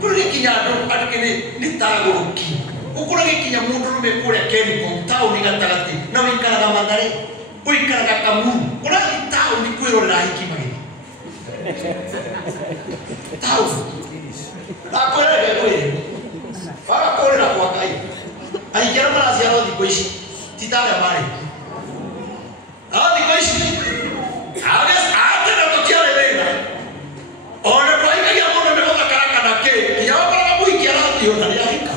kũrĩ gĩkinya andũ nĩ tagũrũki ũkũra gĩkinya mũndũrũme kũrĩa Kerico taũni gatagatĩ na wĩikaraga Mathare wĩikaraga Kamuru ũrathiĩ taũni kwĩrorera ahiki mageni taũni ndakwĩrage kwĩrĩ waga kũrĩra kwa Ngai ahiki arĩa maraciarwo thikũ ici ti ta arĩa marĩ thikũ ici atene tũtiarĩ thĩna ona twaikagia mũndũ nĩ gũthakara kana kĩ nginya wakoraga mũhiki arathiĩ ona nĩ ahika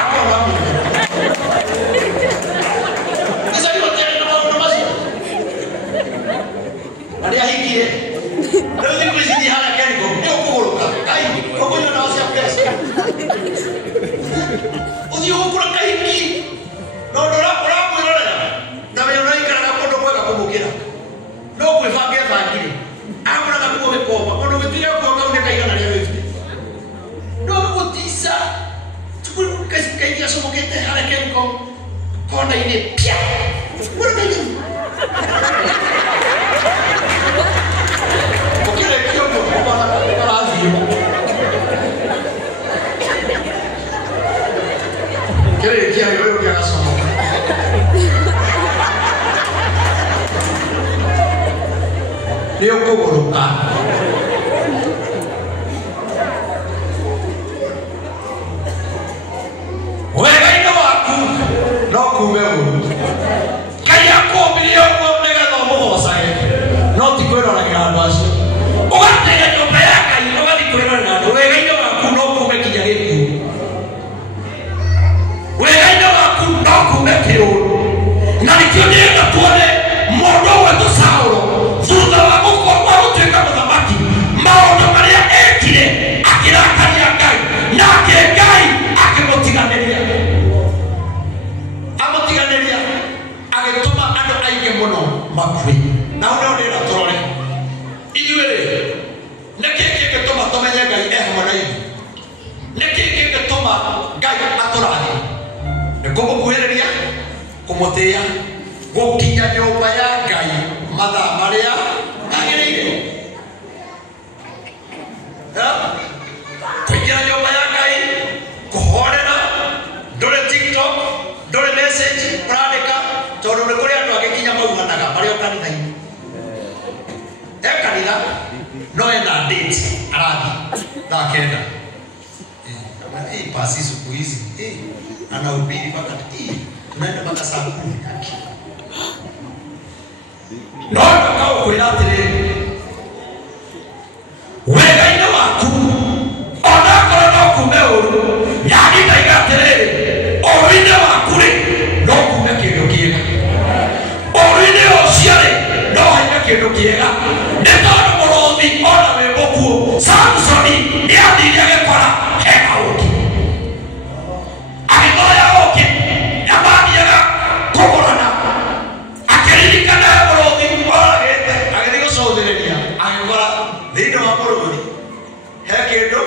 akona sasa hiyo tena maũndũ macio arĩa ahikire rĩu thikũ ici nĩ harĩa Kerico nĩ ũkũgũrũka Ngai ũkũnyua ndawa cia mbeca ũthiĩ ũgũkũra kahiki no ũrakwĩrorera na wĩ ũraikaraga kũndũ kwega kũmũkĩra no kwĩbanga ebangire agũraga kuo gĩkomba mũndũ gĩtire kuo kau nĩ kaigana rĩa wĩbute no gũtica cukuru kaingĩ acomokete harĩa Kerico kona-inĩ pia mũrũgainĩ ũkĩrĩkia ũguo karathiĩ kĩrĩkia ũyũ ũngĩ agacomoka nĩ ũkũgũrũka wega-inĩ waku no kuume ũru Ngai akũũmbirie ũguo nĩgetha ũmũgocage no ti kwĩroragĩra andũ acio ũgatega nyũmba ya Ngai ũgathiĩ kwĩrorera andũ wega-inĩ waku no kuume kinya gĩkuũ wega-inĩ waku no kuume kĩũru na nĩkĩo nĩgetha tuone mũndũ wetũ Saũlũ thutha wa gũtuĩka mũthamaki maũndũ marĩa ekire akĩrakaria Ngai nake Ngai akĩmũtiganĩria agĩtũma andũ aingĩ mũno makue na ũndũ ũrĩa tũrore ithuĩ-rĩ nĩkĩ kĩngĩtũma tũmenye Ngai e hamwe na ithuĩ nĩkĩ kĩngĩtũma Ngai atũrathime nĩ kũmũkuhĩrĩria kũmũtĩĩa gũkinya nyũmba ya Ngai mathaa marĩa agĩrĩire kũingĩra nyũmba ya Ngai kũhorera ndũrĩ TikTok ndũrĩ message ũrandĩka tondũ nĩ kũrĩ andũ agĩkinya maumanaga marĩ o kanitha-inĩ kanitha no ena date arathi thaa kenda pasi siku hizi anahubiri mpaka tunaenda mpaka saa 10 yake no ndakaũkwĩra atĩrĩrĩ wega-inĩ waku onakorwo no kuume ũru yagĩtaiga atĩrĩrĩ ũru-inĩ waku-rĩ no kuume kĩndũ kĩega ũru-inĩ ũcio-rĩ no haime kĩndũ kĩega nĩ tondũ mũrũthi ona wĩ mũkuũ Samsoni nĩathire agĩkora hena ũũkĩ agĩthoya ũũkĩ nĩamathiaga kũgũrana akĩririkana mũrũthi oragĩte agĩthiĩ gũcũthĩrĩria agĩkora thĩinĩ wa mũrũthi he kĩndũ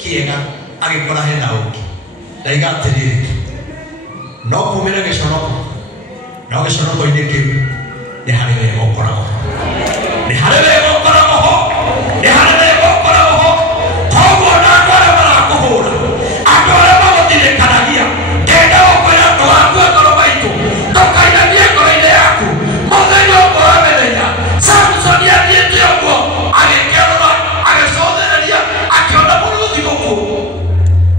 kĩega agĩkora hena ũũkĩ ndaiga atĩrĩrĩ no kumĩre gĩconoko no gĩconoko-inĩ kĩu nĩ harĩ wega ũkoragwo nĩ harĩ wega ũkoragwo ho nĩ harĩ wega ũkoragwo ho koguo na andũ arĩa marakũhũra andũ arĩa magũthirĩkanagia ndenda gũkwĩra andũ aku ngoro maitũ ndũkainagie ngoro-inĩ yaku mũthenya ũmwe wa mĩthenya Samsoni athiĩte ũguo agĩkerora agĩcũthĩrĩria akĩona mũrũthi mũkuũ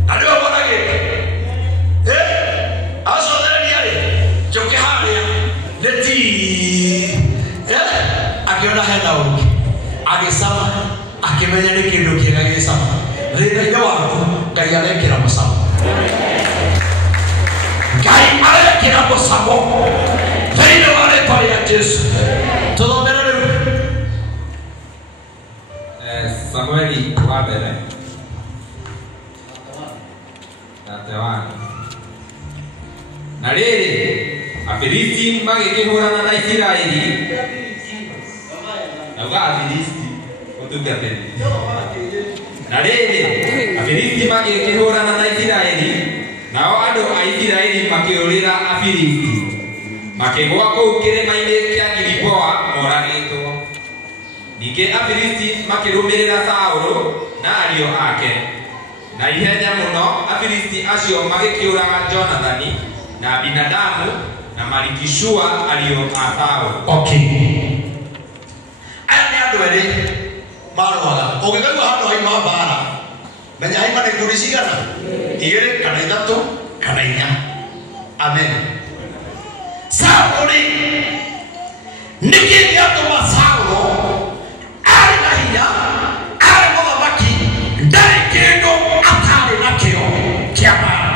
na nĩwe monagĩte acũthĩrĩria-rĩ njũkĩ harĩa nĩ akĩona hena ũũkĩ agĩcama akĩmenya nĩ kĩndũ kĩega gĩcama thĩna-inĩ waku Ngai arekĩra mũcamo Ngai arekĩra mũcamo thĩinĩ wa rĩĩtwa rĩa Jesũ tũthomere rĩu Samueli wa mbere 1 Afilisti magĩkĩhũrana na Isiraeli. Nauga Afilisti ũtungate. Na rĩrĩ Afilisti magĩkĩhũrana na Isiraeli, nao andũ a Isiraeli makĩũrĩra Afilisti. Makĩgũa kũu kĩrĩma-inĩ kĩa Giliboa moragĩtwo. Ningĩ Afilisti makĩrũmĩrĩra Saũlũ na ariũ ake. Na ihenya mũno Afilisti acio magĩkĩũraga Jonathani na Abinadabu na Malikishua ariũ a Saũlũ. Okay. Aya nĩ andũ erĩ marũaga. Ũngĩkaigua handũ haima mbara, menya haima nĩ ikundi cigana? 2 kana 3 kana 4. Amen. Saũlũ nĩkĩ gĩatũma Saũlũ arĩ na hinya, arĩ mũthamaki, ndarĩ kĩndũ atarĩ nakĩo kĩa mbara.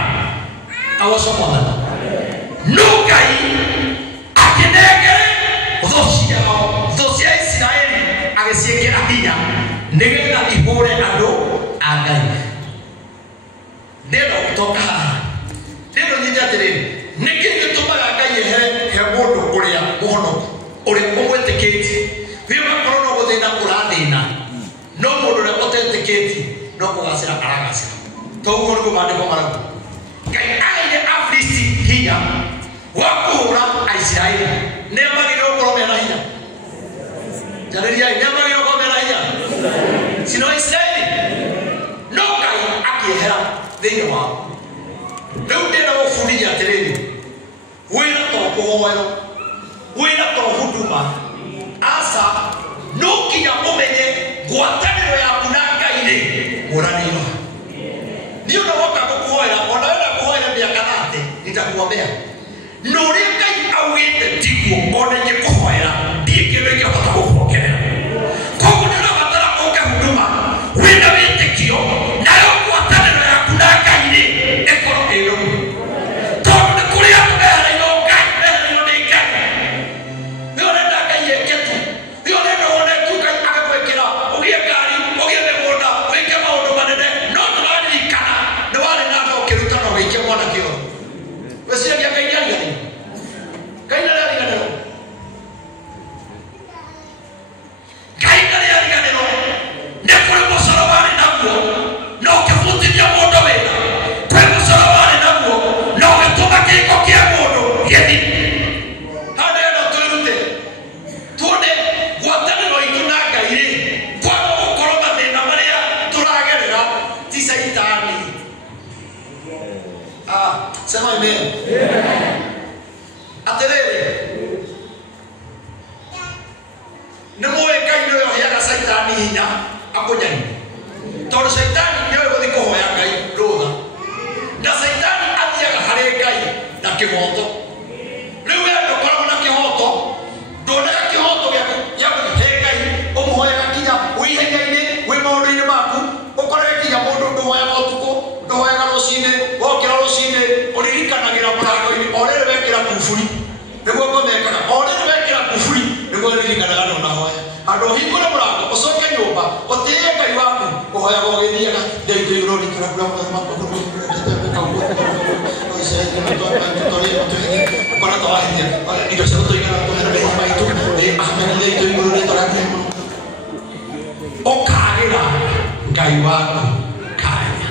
Awasomotha. Nũngai akĩnengere thũ cia Isiraeli agĩciĩkĩra hinya nĩgetha ihũre andũ a Ngai. Ndĩrenda gũtoka haha. Ndĩrenda nyinyi atĩrĩrĩ, nĩkĩ gĩtũmaga Ngai he mũndũ ũrĩa mũhonoku, ũrĩa ũmwĩtĩkĩtie. Thiĩ ũgakorwo no gũthĩna ũrathĩna, no mũndũ ũrĩa ũtetĩkĩtie no kũgacĩra aragacĩra. Toguo nĩguo maandĩko marauga. Ngai aheire Afilisti hinya wa kũhũra Aisiraeli. Nĩa magĩrĩirwo gũkorwo mena hinya? Njarĩriai, nĩa magĩrĩirwo gũkorwo mena hinya? Si no Isiraeli? No Ngai akĩehera thĩinĩ wao. Rĩu ndĩrenda gũbundithia atĩrĩrĩ, wĩra to kũhoerwo, wĩra to huduma. Aca, no nginya ũmenye ngwatanĩro yaku na Ngai nĩ ngũranĩirwo. Niĩ ona woka gũkũhoera, ona wenda kũhoera mĩaka 30 nitakuombea. No ũrĩa Ngai augĩte tiguo, ona ingĩkũhoera ndirĩ kĩndũ ingĩhota gũkuongerera. Koguo nĩũrabatara ũke huduma wĩna wĩtĩkio, nayo ngwatanĩro yaku na Ngai nĩ ĩkorwo ĩ rũmu. Tondũ nĩ kũrĩ andũ mehereirwo Ngai, mehereirwo nĩ Ngai. Nĩ ũrenda Ngai eke tu, nĩ ũrenda wone tu Ngai agĩgwĩkĩra ũgĩe ngari, ũgĩe mĩgũnda, wĩke maũndũ manene, no ndũraririkana nĩ warĩ na andũ ũkĩrutana ũgĩikia mwanake ũyũ. Wĩciragia Ngai nĩariganĩirwo? Ngai nĩariganĩirwo? Ngai nĩariganĩirwo? Nĩ kũrĩ mũcoro warĩ naguo na ũkĩbutithia mũndũ wĩra. Kwĩ mũcoro warĩ naguo na ũgĩtũma kĩhiko kĩa mũndũ gĩthiĩ. Handĩrenda twĩrute tuone ngwatanĩro itũ na Ngai-rĩ, kwaga gũkorwo mathĩna marĩa tũragerera ti Saitani. Sema amen. Atĩrĩrĩ, nĩ mũĩ Ngai nĩwe ũheaga Saitani hinya akũnyarire. Tondũ Saitani nĩwe gũthiĩ kũhoya Ngai rũtha, na Saitani athiaga harĩ Ngai na kĩhoto. Rĩu wee ndũkoragwo na kĩhoto, ndũonaga kĩhoto gĩa gũthiĩ Ngai, ũmũhoyaga kinya wĩ ihenya-inĩ, wĩ maũndũ-inĩ maku, ũkorage kinya mũndũ ndũhoyaga ũtukũ, ndũhoyaga rũcinĩ, wokĩra rũcinĩ ũririkanagĩra mũrango-inĩ, o rĩrĩ wekĩra kufuri nĩguo ngomekaga, o rĩrĩ wekĩra kufuri nĩguo ririkanaga no nahoya. Andũ ũhingũre mũrango, ũcoke nyũmba, ũtĩĩe Ngai waku, ũhoyaga ũgĩthiaga Ngai twĩ igũrũ rĩkĩra kũrĩa mũthenya makwa ukona tawahithia indo cia gũtũigana tũhera nĩ maitũ ahamenire itũ igũrũ rĩtwa rĩake ũkagĩra Ngai waku kanya,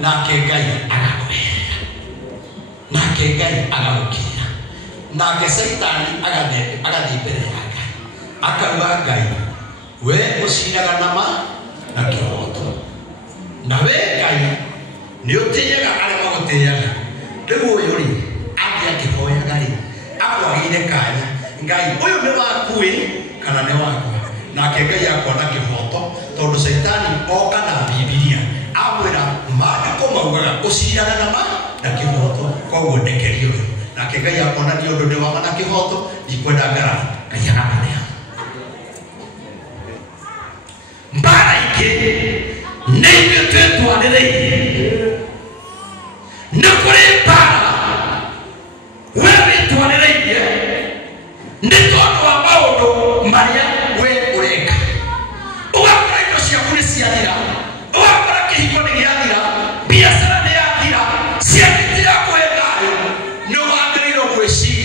nake Ngai agakweherera, nake Ngai agagũkirĩra, nake Saitani agathiĩ mbere ya Ngai akauga Ngai we ũciraga nama na kĩhoto, na we Ngai nĩ ũtĩĩaga arĩa magũtĩĩaga. Rĩu ũyũ-rĩ athiĩ akĩhoyaga-rĩ akwagĩire kanya, Ngai ũyũ nĩ waku-ĩ kana nĩ wakwa, nake Ngai akona kĩhoto. Tondũ Saitani oka na Bibilia amwĩra maandĩko maugaga ũciraga nama na kĩhoto, koguo ndekerio rĩu. Nake Ngai akona nĩ ũndũ nĩ wama na kĩhoto, ndikwenda ngarari, Ngai agakanea. Mbara ingĩ nĩ ithuĩ twĩtwarĩrĩirie. Nĩ kũrĩ mbara we wĩtwarĩrĩirie nĩ tondũ wa maũndũ marĩa we ũreka. Ũgakora indo ciaku nĩ ciathira, ũgakora kĩhiko nĩ gĩathira, biacara nĩ yathira, ciana itirakũhe thayũ. Nĩ wagĩrĩirwo gwĩciria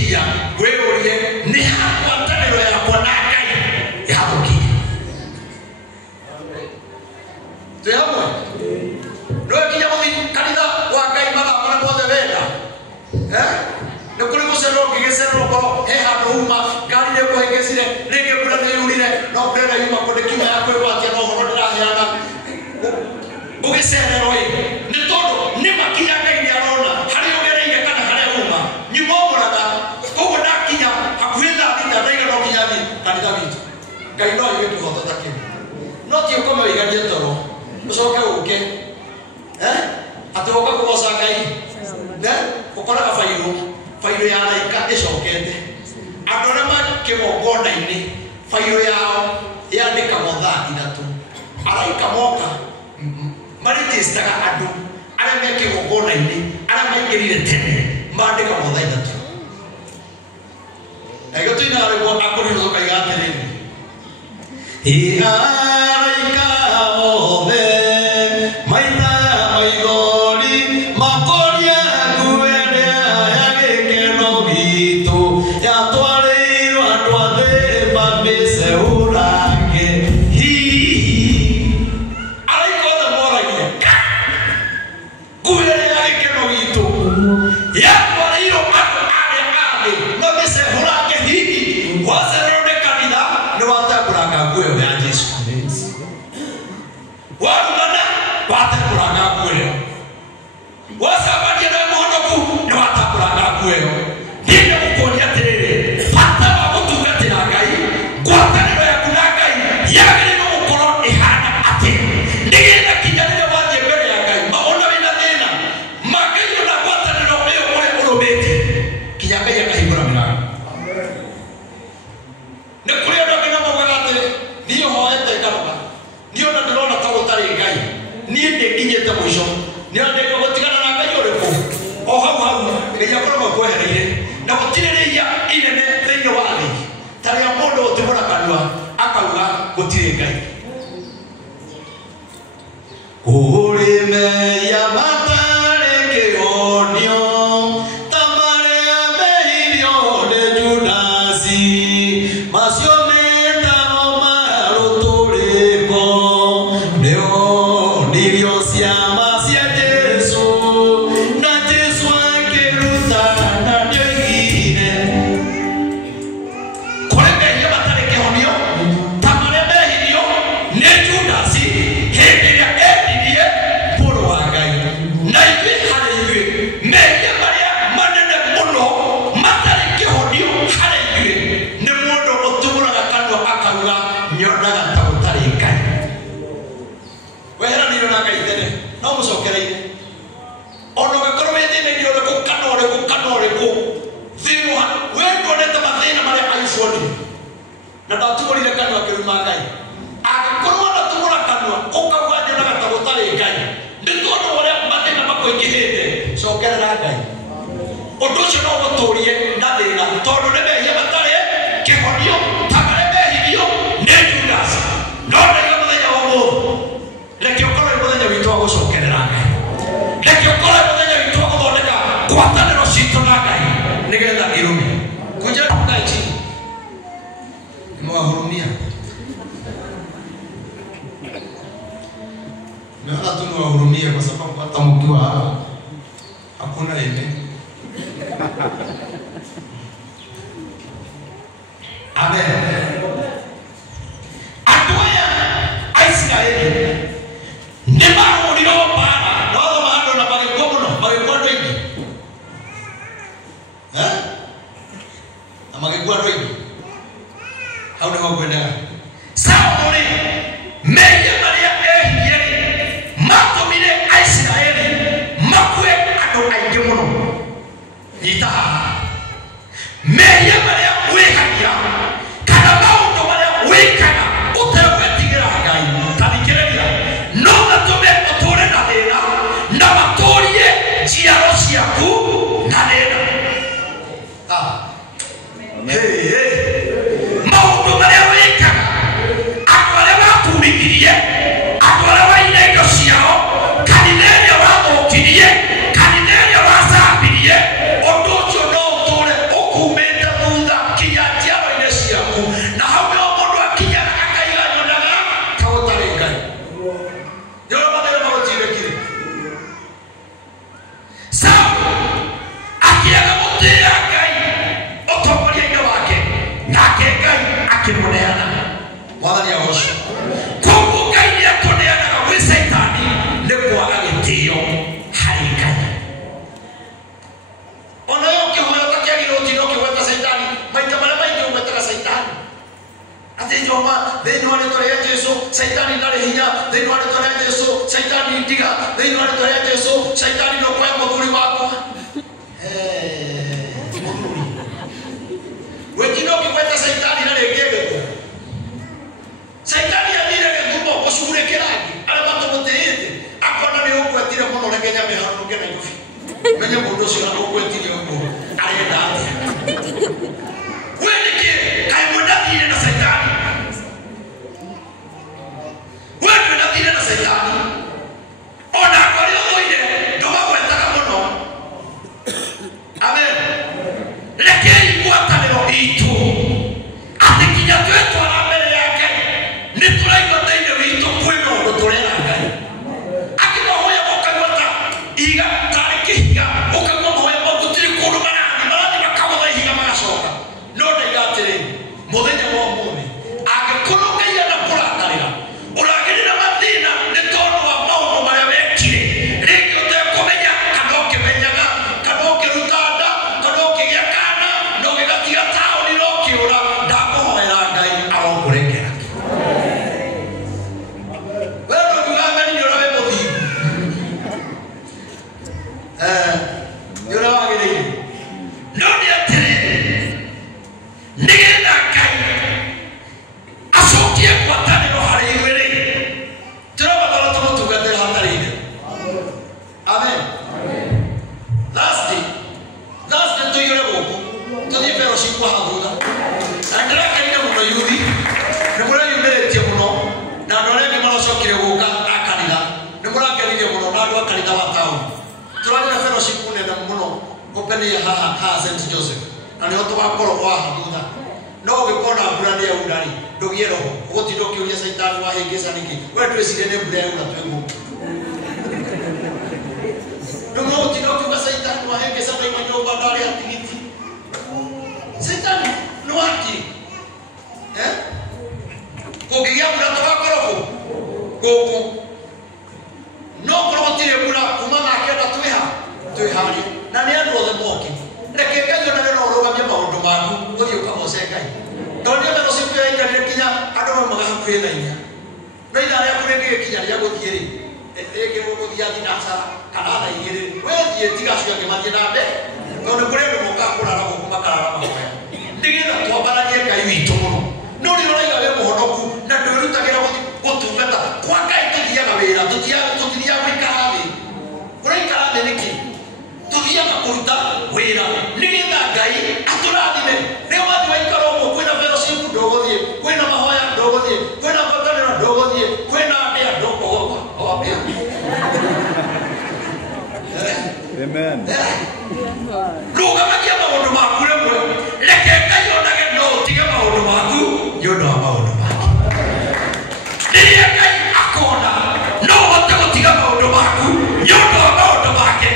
ngai yuma kode kinya yakwe watia no horo ndiraheana ugicererwo ni tondu ni makinya ngai ni arona hari ugereire kana hari uma nyuma muraga koguo ndakinya hakuhi thita ndaiga no kinya thi kanitha witu ngai no igituhota take no ti ukome wiganie toro ucoke uke atoka kugoca ngai ukoraga fairo ya laika icokete andu aria makigongona-ini fairo yao yandikagwo thaa ithatu araika moka marigistaga andu aria me kigongona-ini aria maingirire tene mandikagwo thaa ithatu ego tuinarigwo akorirwo kaiga atiriri araika othe maita maithori makoria nguere ya gikeno gitu yatwarirwo andu othe mambise urange araika othe moragia nguere ya gikeno gitu yatwarirwo andu aria athi mambise urange hihi wacererwo ni kanitha ni watambũranga nguo ya Jesu warumana watambũranga nguo ĩyo wacambania na mũhonoku ni watambũranga nguo ĩyo niĩ ndĩgũkuonia atĩrĩrĩ bata wa gũtungatĩra Ngai ngwatanĩro yaku na Ngai yagĩrĩirwo gũkorwo ĩhana atĩ nĩgetha kinya rĩrĩa wathiĩ mbere ya Ngai ona wĩna thĩna ma Ngai ona ngwatanĩro ĩyo ũrĩa ũrũmĩte kinya Ngai akahingũra mĩrango nĩ kũrĩ andũ angĩ maugaga atĩ niĩ hoete ngaroga niĩ ona ndĩrona ta gũtarĩ Ngai niĩ ndĩkinyĩte mũico nĩ andĩkwo gũtigana na Ngai ũrĩkũ o hau Ngai akoragwo kwehereire na gũtirĩ rĩia inene thĩinĩ wa thĩ ta rĩa mũndũ ũtũmũra kanua akauga gũtirĩ Ngai ũrĩmeya matarĩ kĩhonio ta marĩa mehirio nĩ Judasi macio metano marũtũrĩko nĩo ndirio ciama cia Jesu na Jesu akĩrutana nĩoigire kũrĩ mehia matarĩ kĩhonio ta marĩa mehirio nĩ Judasi hĩndĩ ĩrĩa endirie mũrũ wa Ngai na ithuĩ harĩ ithuĩ mehia marĩa manene mũno matarĩ kĩhonio harĩ ithuĩ nĩ mũndũ ũtumũraga kanua akauga nyonaga ta gũtarĩ Ngai weheranĩirwo na Ngai tene no mũcokereire ona ũngĩkorwo wĩ thĩna-inĩ ũrĩkũ kana ũrĩkũ thĩna wĩndonete mathĩna marĩa Ayubu na ndatumũrire kanua akĩruma Ngai angĩkorwo ndatumũra kanua ũkauga nyonaga ta gũtarĩ Ngai nĩ tondũ ũrĩa mathĩna makũingĩhĩte cokerera Ngai ũndũ ũcio no gũtũrie na thĩna tondũ nĩ mehia matarĩ kĩhonio ta marĩa mehirio nĩ Judasi no ndaiga mũthenya wa ũmũthĩ reke ũkorwo wĩ mũthenya witũ wa gũcokerera Ngai reke ũkorwo wĩ mũthenya witũ wa gũthondeka ngwatanĩro citũ na Ngai nĩgetha ĩrũme kuja Ngai chini nimewahurumia na hata tunawahurumia kwa sababu hata mkiwa hapa hakuna amen. Amen. Atuaya Israeli ni mahuriro bara no mahando na bagikuwa muno bagikuwa wengi na bagikuwa wengi hau nĩ gwakwendaga Saũlũ mehia marĩa ehirie matũmire Aisiraeli makue andũ aingĩ mũno nyita haha mehia marĩa wĩhagia kana maũndũ marĩa wĩkaga ũtegwĩtigĩra Ngai ta thikĩrĩria no matũme ũtũũre na thĩna na matũũrie njiaro ciaku na thĩna maũndũ marĩa wĩkaga andũ arĩa wakumithirie andũ arĩa waina indo ciao kanitha ĩrĩa wathũkirie kanitha ĩrĩa wacambirie ũndũ ũcio no ũtũũre ũkumĩte thutha kinya njiaro-inĩ ciaku na hau nĩho mũndũ akinyaga akaiga nyonaga ta gũtarĩ Ngai nĩũrĩa mathĩna magũtindĩkire Saũlũ akĩaga gũtĩĩa Ngai ũtongoria-inĩ wake nake Ngai akĩmũneana mwathani Roma, they know what to Jesu, Satan Nariya, they know what to Jesu, Satan Diga, they know what to Jesu, Satan no Pamuri Wako. When you know what the Satan in a gave Satan didn't do what you would get. I want to put it. I can't know what the one again. I have to get a many of those who are going to you. I am not. When the king, I would not be in a Satan. When would not be in a Satan? Oh, not what you're doing. No one will talk about. Amen. Let me go up and eat too. I think you have to America. Nitulai batai na wito kueno dotolera kai. Aki mo hoya bokamata iga tariki higa okamo hoya bokutiri kuno mana ni malani makawada higa mana soka. No de gatere modenya mo mome. Ake kuno kaya na pura tarira. Ora kene na madina netono wa pauno mara vekire. Rekio te komenya kanoke menyaga kanoke rutada kanoke yakana no gegatia tao ni roki ora dako hoya gai aro kureke. Saint Joseph and the Ottoman Wahamuda. No, we call our brother Udari, Dogiero, what you do, Satan, Wahisaniki, where do you see the name of no, no, you know, Satan, Wahisaniki, when you are very activity. Satan, no acting. Eh? Kogiam, Go. No, Protira, Kumana, to Hari, Nania was a walking. The Kaka, no, about Tomago, what you come on second. Don't you ever see Kenya? I don't know how to feel like you. Right now, I couldn't get Kenya, would hear it. And they came over the Adinasa, Canada, here. Where the Tigasha, the Matinabe? Don't the Greg Mokapura, Makara. Digger, Wabana, Kayuito. No, you like a Monoku, not to look at what to better. What I took the Yamavera, to the Yamikabi. Great Canadian. To the Yamakuta, Wera, Nina Gai, Aturadi, they want to wake up when a Verosim Dogodi, when a Mahoya Dogodi, when a Patana Dogodi, when a Dea Dogo. Amen. Look at the Maku, let them know Tiamaku, you know about the Maku. They Akona, no what the Tiamaku, you know about the market.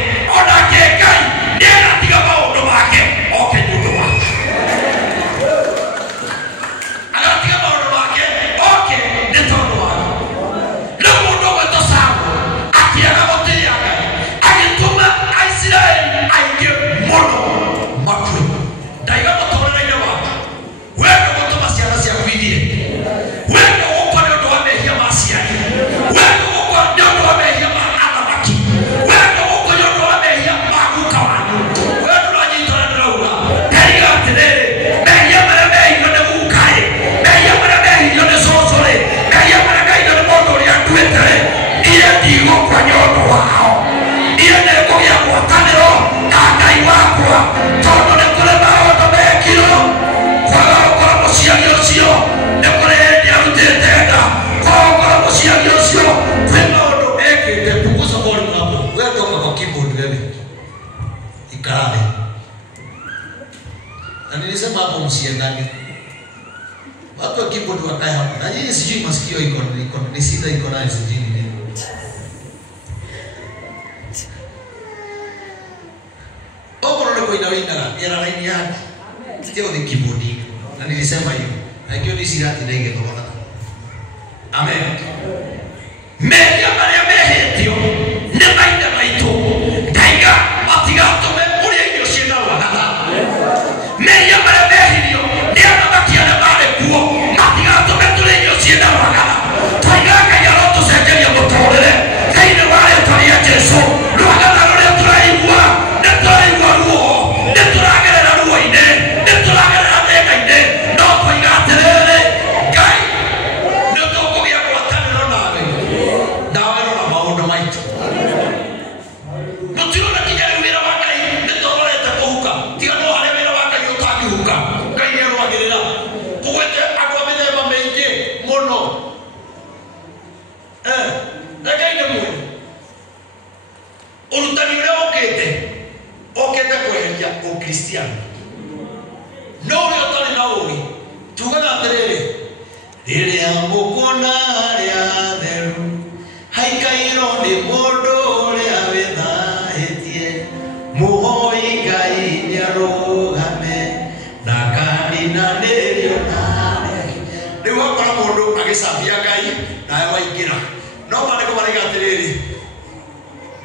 Watu wakipo tu wakae hapa. Na yeye sijui masikio iko ni sida iko nayo sijui nini. Opo ndio kwa inawinda era laini yake. Sio ni kibodi. Na nilisema hiyo. Haikio ni sirati ndege toka. Amen. Media Maria mehetio. Nemaida maito. Daiga matigato me uri ndio shida wana. Media Maria mehetio. Ndio mabakia na bale kuo. Matigato me iria mukona ria theru haikairo ni mundu ria withahitie muhoi Ngai niarugame na kanina nirio nare riu wakora mundu agisambia Ngai nawe waingira no mariko mariga atiriri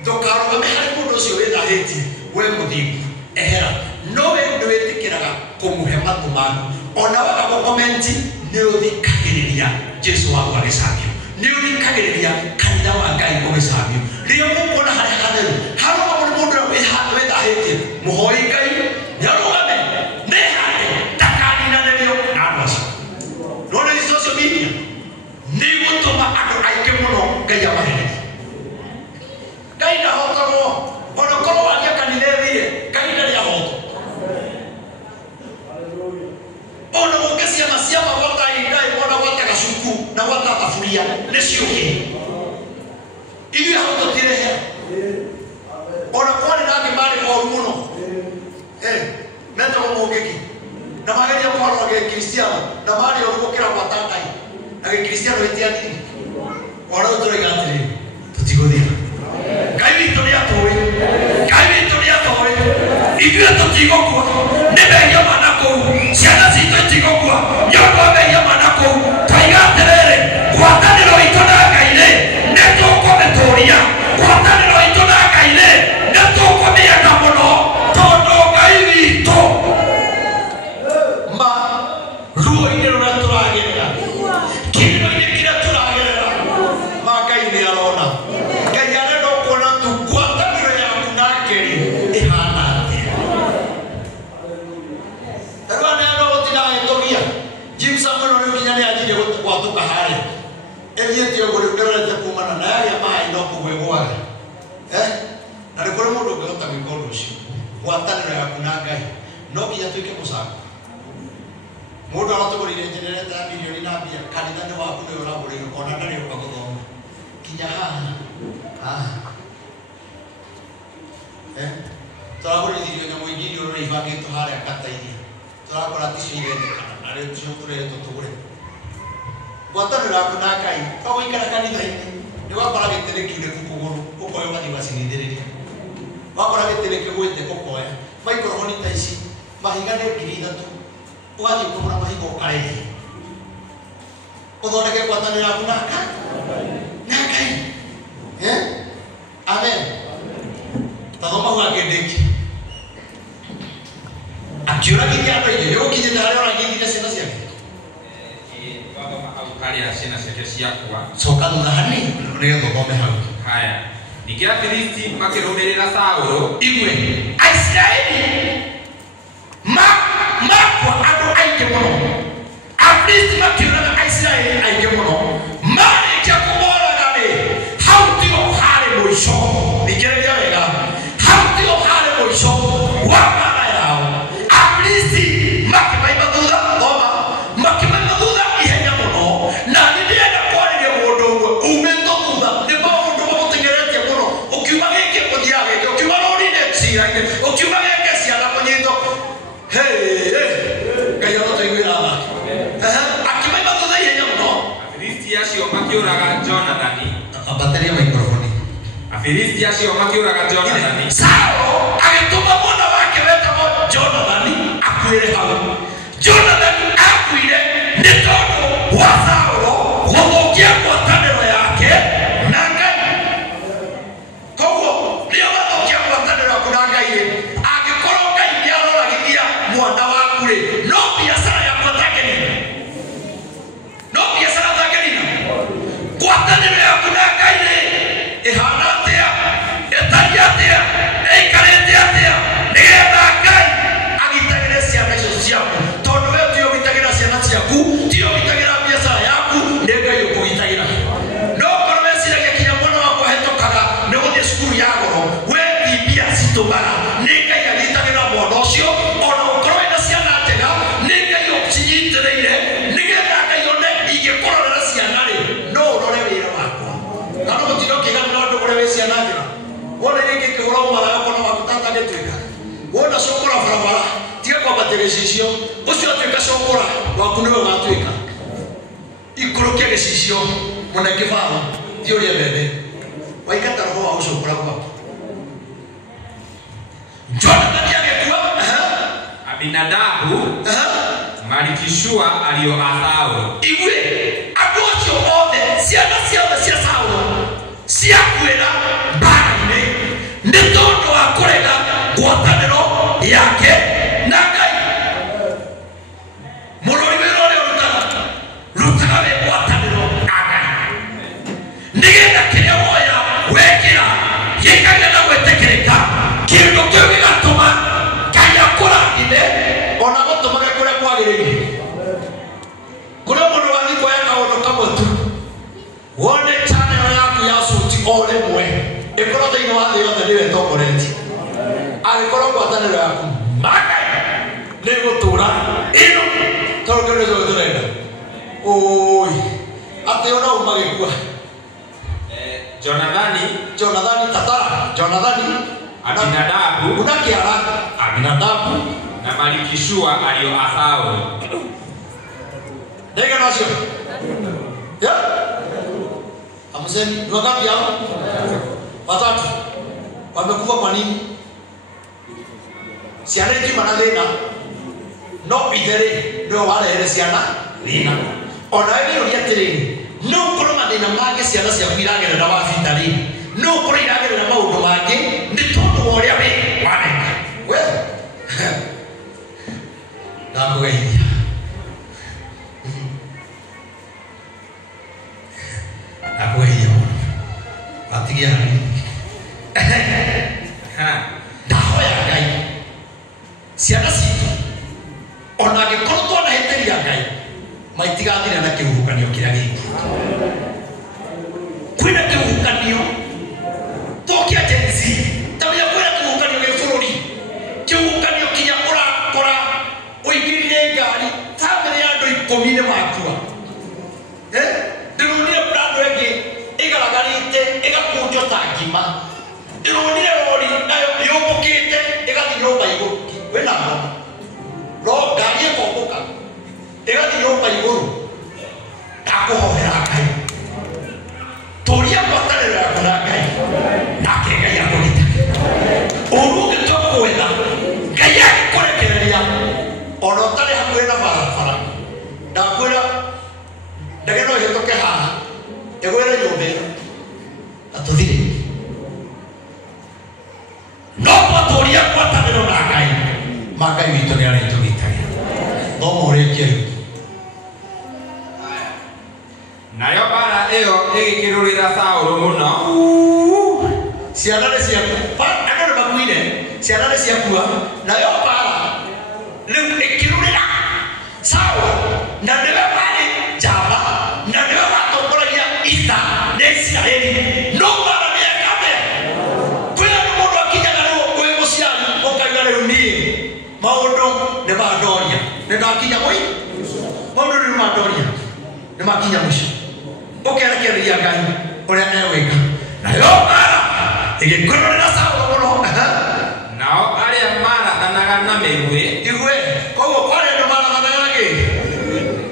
ndukarugame hari mundu ucio withahitie we muthingu ehera no we ndwitikiraga kumuhe matu maku ona waga komenti ni uthikagiriria Jesu wakwa agisambio ni uthikagiriria kanitha wa Ngai ugisambio rio mukona hari hatheru haroma mundu withahitie muhoi Ngai niarugame nehande takanina nirio nabaso rona social media ni gutuma andu aingi muno Ngai amahereri Ngai ndahotago ona korwo wagia kanitha thire Ngai ndari ahoto ona mungecia maciama gwata Ngai ona gwata gacuku na gwata taburia niciuki ithuĩ hau tũtirehe ona kwari na angĩ marĩ moru mũno metagwo mũngĩki na mageria kwarwo gĩkristiano na marĩ oru gũkĩra gwata Ngai na gĩkristiano gĩtiathiri ona rĩu tũrauga atĩrĩ tũtigũthira Ngai witũ nĩatũĩ Ngai witũ nĩatũĩ ithuĩ tũtigũkua nĩ mehia mana kũu ciana citũ itigũkua nĩũndũ wa mehia mana kũu twaiga atĩrĩrĩ ngwatanĩro itũ na Ngai-rĩ nĩtũkũmĩtũria ngwatanĩro itũ na Ngai-rĩ nĩtũkũmĩenda mũno tondũ Ngai witũ ma ruo-inĩ rũrĩa tũragerera kĩrĩro-inĩ kĩrĩa tũragerera ma Ngai nĩarona Ngai arenda kuona tu ngwatanĩro yaku nake-rĩ ĩhana atĩa rĩu aneno gũtinahĩtũgia James Samuel rĩu kinya nĩanjirie gwatũka harĩa ethiĩte ũguo rĩu ndĩrorete kumana na yarĩa maĩ no kũgwe gwage na nĩ kũrĩ mũndũ ũngĩhota gwĩka ũndũ ũcio ngwatanĩro yaku na Ngai no nginya tuĩke mũcako mũndũ aratũgũrĩire njenereta ya milioni na mbia kanitha nĩ waku nĩwe ũragũrĩirwo ona ndarĩ ũka gũthoma kinya haha tũragũrĩithirio nyamũ ingĩ iria ũrora ibangĩtwo harĩa kata-inĩ tũrakora ticio irendekana na rĩu ticio tũreretwo tũgũre ngwatanĩro yaku na Ngai to gũikara kanitha-inĩ nĩ wakora gĩtĩrĩ kiunĩku kũgũrũ ũkoya ũgathiĩ ũgacinithĩrĩria wakora gĩtĩrĩ kĩgwĩte ũkoya maikrofoni ta ici mahiga nĩ 3,000 ũgathiĩ ũkagũra mahiga ũkarehe ũthondeke ngwatanĩro yaku na Ngai amen tathoma hau angĩndĩki akĩũragithia andũ aingĩ nĩgũkinyĩte harĩa ũragithia ciana ciake harĩa ciana ciake ciakua coka thutha hanini nĩgetha ũthome hau haya ningĩ Afilisti makĩrũmĩrĩra Saũlũ igwe Aisiraeli makwa andũ aingĩ mũno Afilisti makĩũraga Aisiraeli aingĩ mũno marĩkia kũmoraga-rĩ hau tigo harĩ mũico thikĩrĩria wega hau tigo harĩ mũico wa mbara yao Afilisti makĩmaima thutha thoma makĩmaima thutha ihenya mũno na nĩndĩrenda kwarĩria mũndũ ũmwe umĩtwo thutha nĩ maũndũ mamũtengeretie mũno ũkiuma gĩkĩ ũthiaga gĩkĩ ũkiuma rũri-inĩ cira-inĩ ũkiuma gĩkĩ ciana kũnyitwo Ngai arotũiguĩra tha akĩmaima thutha ihenya mũno Afilisti acio makĩũraga Jonathani ambatĩria maikrofoni Afilisti acio makĩũraga Jonathani Saũlũ agĩtũma mwana wake wetagwo Jonathani akuĩre hau Jonathani akuire nĩ tondũ wa Saũlũ gũthũkia ngwatanĩro yake na Ngai koguo rĩrĩa wathũkia ngwatanĩro yaku na Ngai-rĩ angĩkorwo Ngai nĩaroragithia mwana waku-rĩ no biacara yaku atangĩnina no biacara atangĩnina ngwatanĩro yaku na Ngai-rĩ ĩhana atĩa ĩtariĩ atĩa ĩikarĩte atĩa nĩgetha Ngai agitagĩre ciana icio ciaku tondũ we tio ũgitagĩra ciana ciaku tio ũgitagĩra biacara yaku nĩ Ngai ũkũgitagĩra no korwo weciragia kinya mwana wakwa hetũkaga nĩ gũthiĩ cukuru ya goro we ti mbia citũmaga nĩ Ngai agitagĩra mwana ũcio ona gũkorwo wĩna ciana njega nĩ Ngai ũcinyitĩrĩire nĩgetha Ngai one ingĩkũrorera ciana-rĩ no ũrore wĩra wakwa na no gũtirĩ ũkĩganĩra ũndũ ũrĩa wĩ ciana njega wona gĩkĩ kĩgũra ũmara yakona waku tatagĩtuĩka wona cũkũra barabara tiga kwambatĩria cicio ũcio atuĩka cũkũra waku nĩwe ũgatuĩka ikurukia gicicio munenge baba thiuria bebe waikata roho wa ucukura kwa Jonathan agekua Abinadabu Malikishua alio Athao igwe andũ acio othe ciana ciothe cia Saũlũ ciakuĩra mbara-inĩ nĩ tondũ wa kũrega ngwatanĩro yake na Ngai. Mũrori wĩra ũrĩa rutaga wĩ ngwatanĩro na Ngai nĩgetha kĩrĩa woya wekĩra gĩkagĩa na gwĩtĩkĩrĩka kĩndũ kĩu gĩgatũma Ngai akũrathime ona gũtũmaga kũrĩa kwagĩrĩire. Kũrĩa mũndũ wathiĩ kuoya kaũndũ kamwe tu wone channel yaku ya suti o rĩmwe ĩkorwo thĩinĩ wa thĩ yothe nĩwe ĩtongoretie agĩkorwo ngwatanĩro yaku Ngai nĩ gũtũra ĩno tondũ kĩndũ gĩothe tũrenda oi atĩ ona umagĩkua Jonathani tatara Jonathani Abinadabu unakiara Abinadabu na Malikishua alio Athao ndege nacio ya amsemi wakati hao watatu wamekufa kwa nini? Ciana ingĩ manathĩna no itherĩ nĩo warehere ciana thĩna. Ona wewe nĩũria atĩrĩrĩ no ũkorwo mathĩna mangĩ ciana ciaku iragerera wabitarĩ no ũkorwo iragerera maũndũ mangĩ nĩ tondũ wa ũrĩa we waneka we ndakũgeithia ndakũgeithia mũno watigia ndahoya Ngai ciana citũ ona angĩkorwo twanahĩtĩria Ngai maitigathire na kĩhuhũkanio kĩrĩa gĩkĩ kwĩna kĩhuhũkanio tũkia Gen Z tamenya kwĩna kĩhuhũkanio gĩ bũrũri kĩhuhũkanio kinya ũrakora ũingĩrire ngari famĩlĩ ya andũ 10 nĩ makua ndĩronire brando ĩngĩ ĩgaragarĩte ĩgakũnjwo ta ngima ndĩronire rori nayo yũmbũkĩte ĩgathiĩ nyũmba igũrũ wĩna ngoma no ngari ĩkombũka ĩgathiĩ nyũmba igũrũ ndakũhoera Ngai tũria ngwatanĩro yaku na Ngai nake Ngai akũgitagĩre ũru ũngĩtũkwetha Ngai agĩkũrekereria ona ũtarĩ hakuhĩ na barabara ndakwĩra ndege no ĩhĩtũke haha ĩgwĩre nyũmba ĩno na tũthire no twatũria ngwatanĩro na Ngai ma Ngai witũ nĩ arĩtũgitagĩra no mũrĩkie nayo bara ĩyo ĩgĩkĩrũrĩra Saũlũ mũno ciana nĩ ciakua andũ nĩ makuire ciana nĩ ciakua nayo bara rĩu ĩkĩrũrĩra Saũlũ na nĩwe warĩ njamba na nĩwe watongoragia ita nĩ Isiraeli no bara nĩekame kwĩna mũndũ akinyaga kwĩ mũciari ũkauga rĩu niĩ maũndũ nĩ mandoria nĩndakinya maũndũ nĩ mandoria nĩ makinya mũico ũkerekereria Ngai ũrĩa egwĩka nayo bara ĩgĩkũrũrĩra Saũlũ mũno nao arĩa marathanaga na mĩguĩ igwe koguo kwarĩ andũ marathanaga kĩ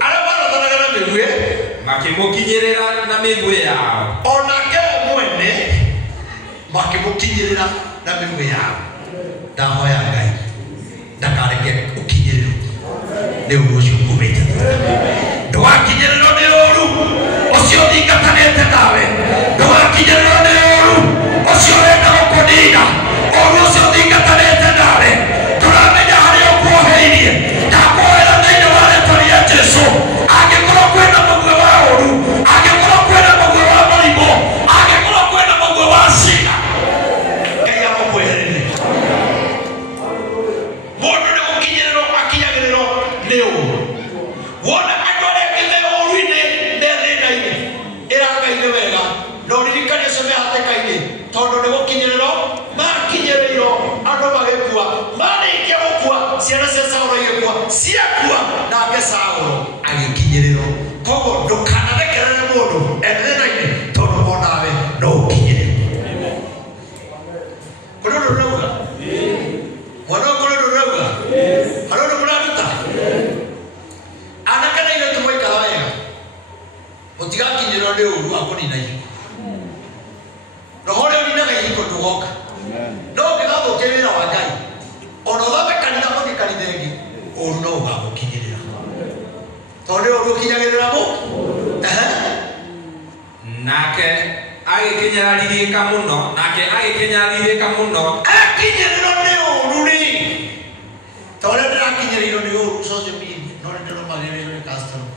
arĩa marathanaga na mĩguĩ makĩmũkinyĩrĩra na mĩguĩ yao onake mwene makĩmũkinyĩrĩra na mĩguĩ yao ndahoya Ngai ndakareke ũkinyĩrĩrwo nĩ ũndũ ũcio kumĩte ndũgakinyĩrĩrwo nĩ ũru ũcio ũthingatanĩte nawe ndũgakinyĩrĩrwo nĩ ũru ũcio ũrenda gũkũnina ũru ũcio ũthingatanĩte nawe ndũramenya harĩa ũkuoheirie ndakuohera thĩinĩ wa rĩĩtwa rĩa Jesũ angĩkorwo kwĩna mũguĩ wa ũru angĩkorwo kwĩna mũguĩ wa mũrimũ angĩkorwo kwĩna mũguĩ wa cira Ngai agũkwehereria mũndũ nĩ gũkinyĩrĩrwo akinyagĩrĩrwo nĩ ũru wona andũ arĩa angĩ me ũru-inĩ me thĩna-inĩ ĩra Ngai nĩ wega no ririkania acio me hatĩka-inĩ tondũ nĩ gũkinyĩrĩrwo makinyĩrĩirwo andũ magĩkua marĩkia gũkua ciana cia Saũlũ igĩkua ciakua nake Saũlũ agĩkinyĩrĩrwo koguo ndũkanarekerere mũndũ e thĩna-inĩ tondũ onawe no ũkinyĩrĩrwo kũrĩ ũndũ ũrauga mwana kũrĩ ũndũ ũrauga harĩ ũndũ mũraruta anake na airĩtu mwaikara wega wakoni na hiko rohore ni na hiko tugoka no ke gabo kewira wa Ngai ono thabe kanitha ko kanithengi ono ga gukinyirira tonde urukinyagirira mu nake agikinyaririka muno akinyirira ni ururi tonde ndakinyirira ni uru social media no ndero magirira customer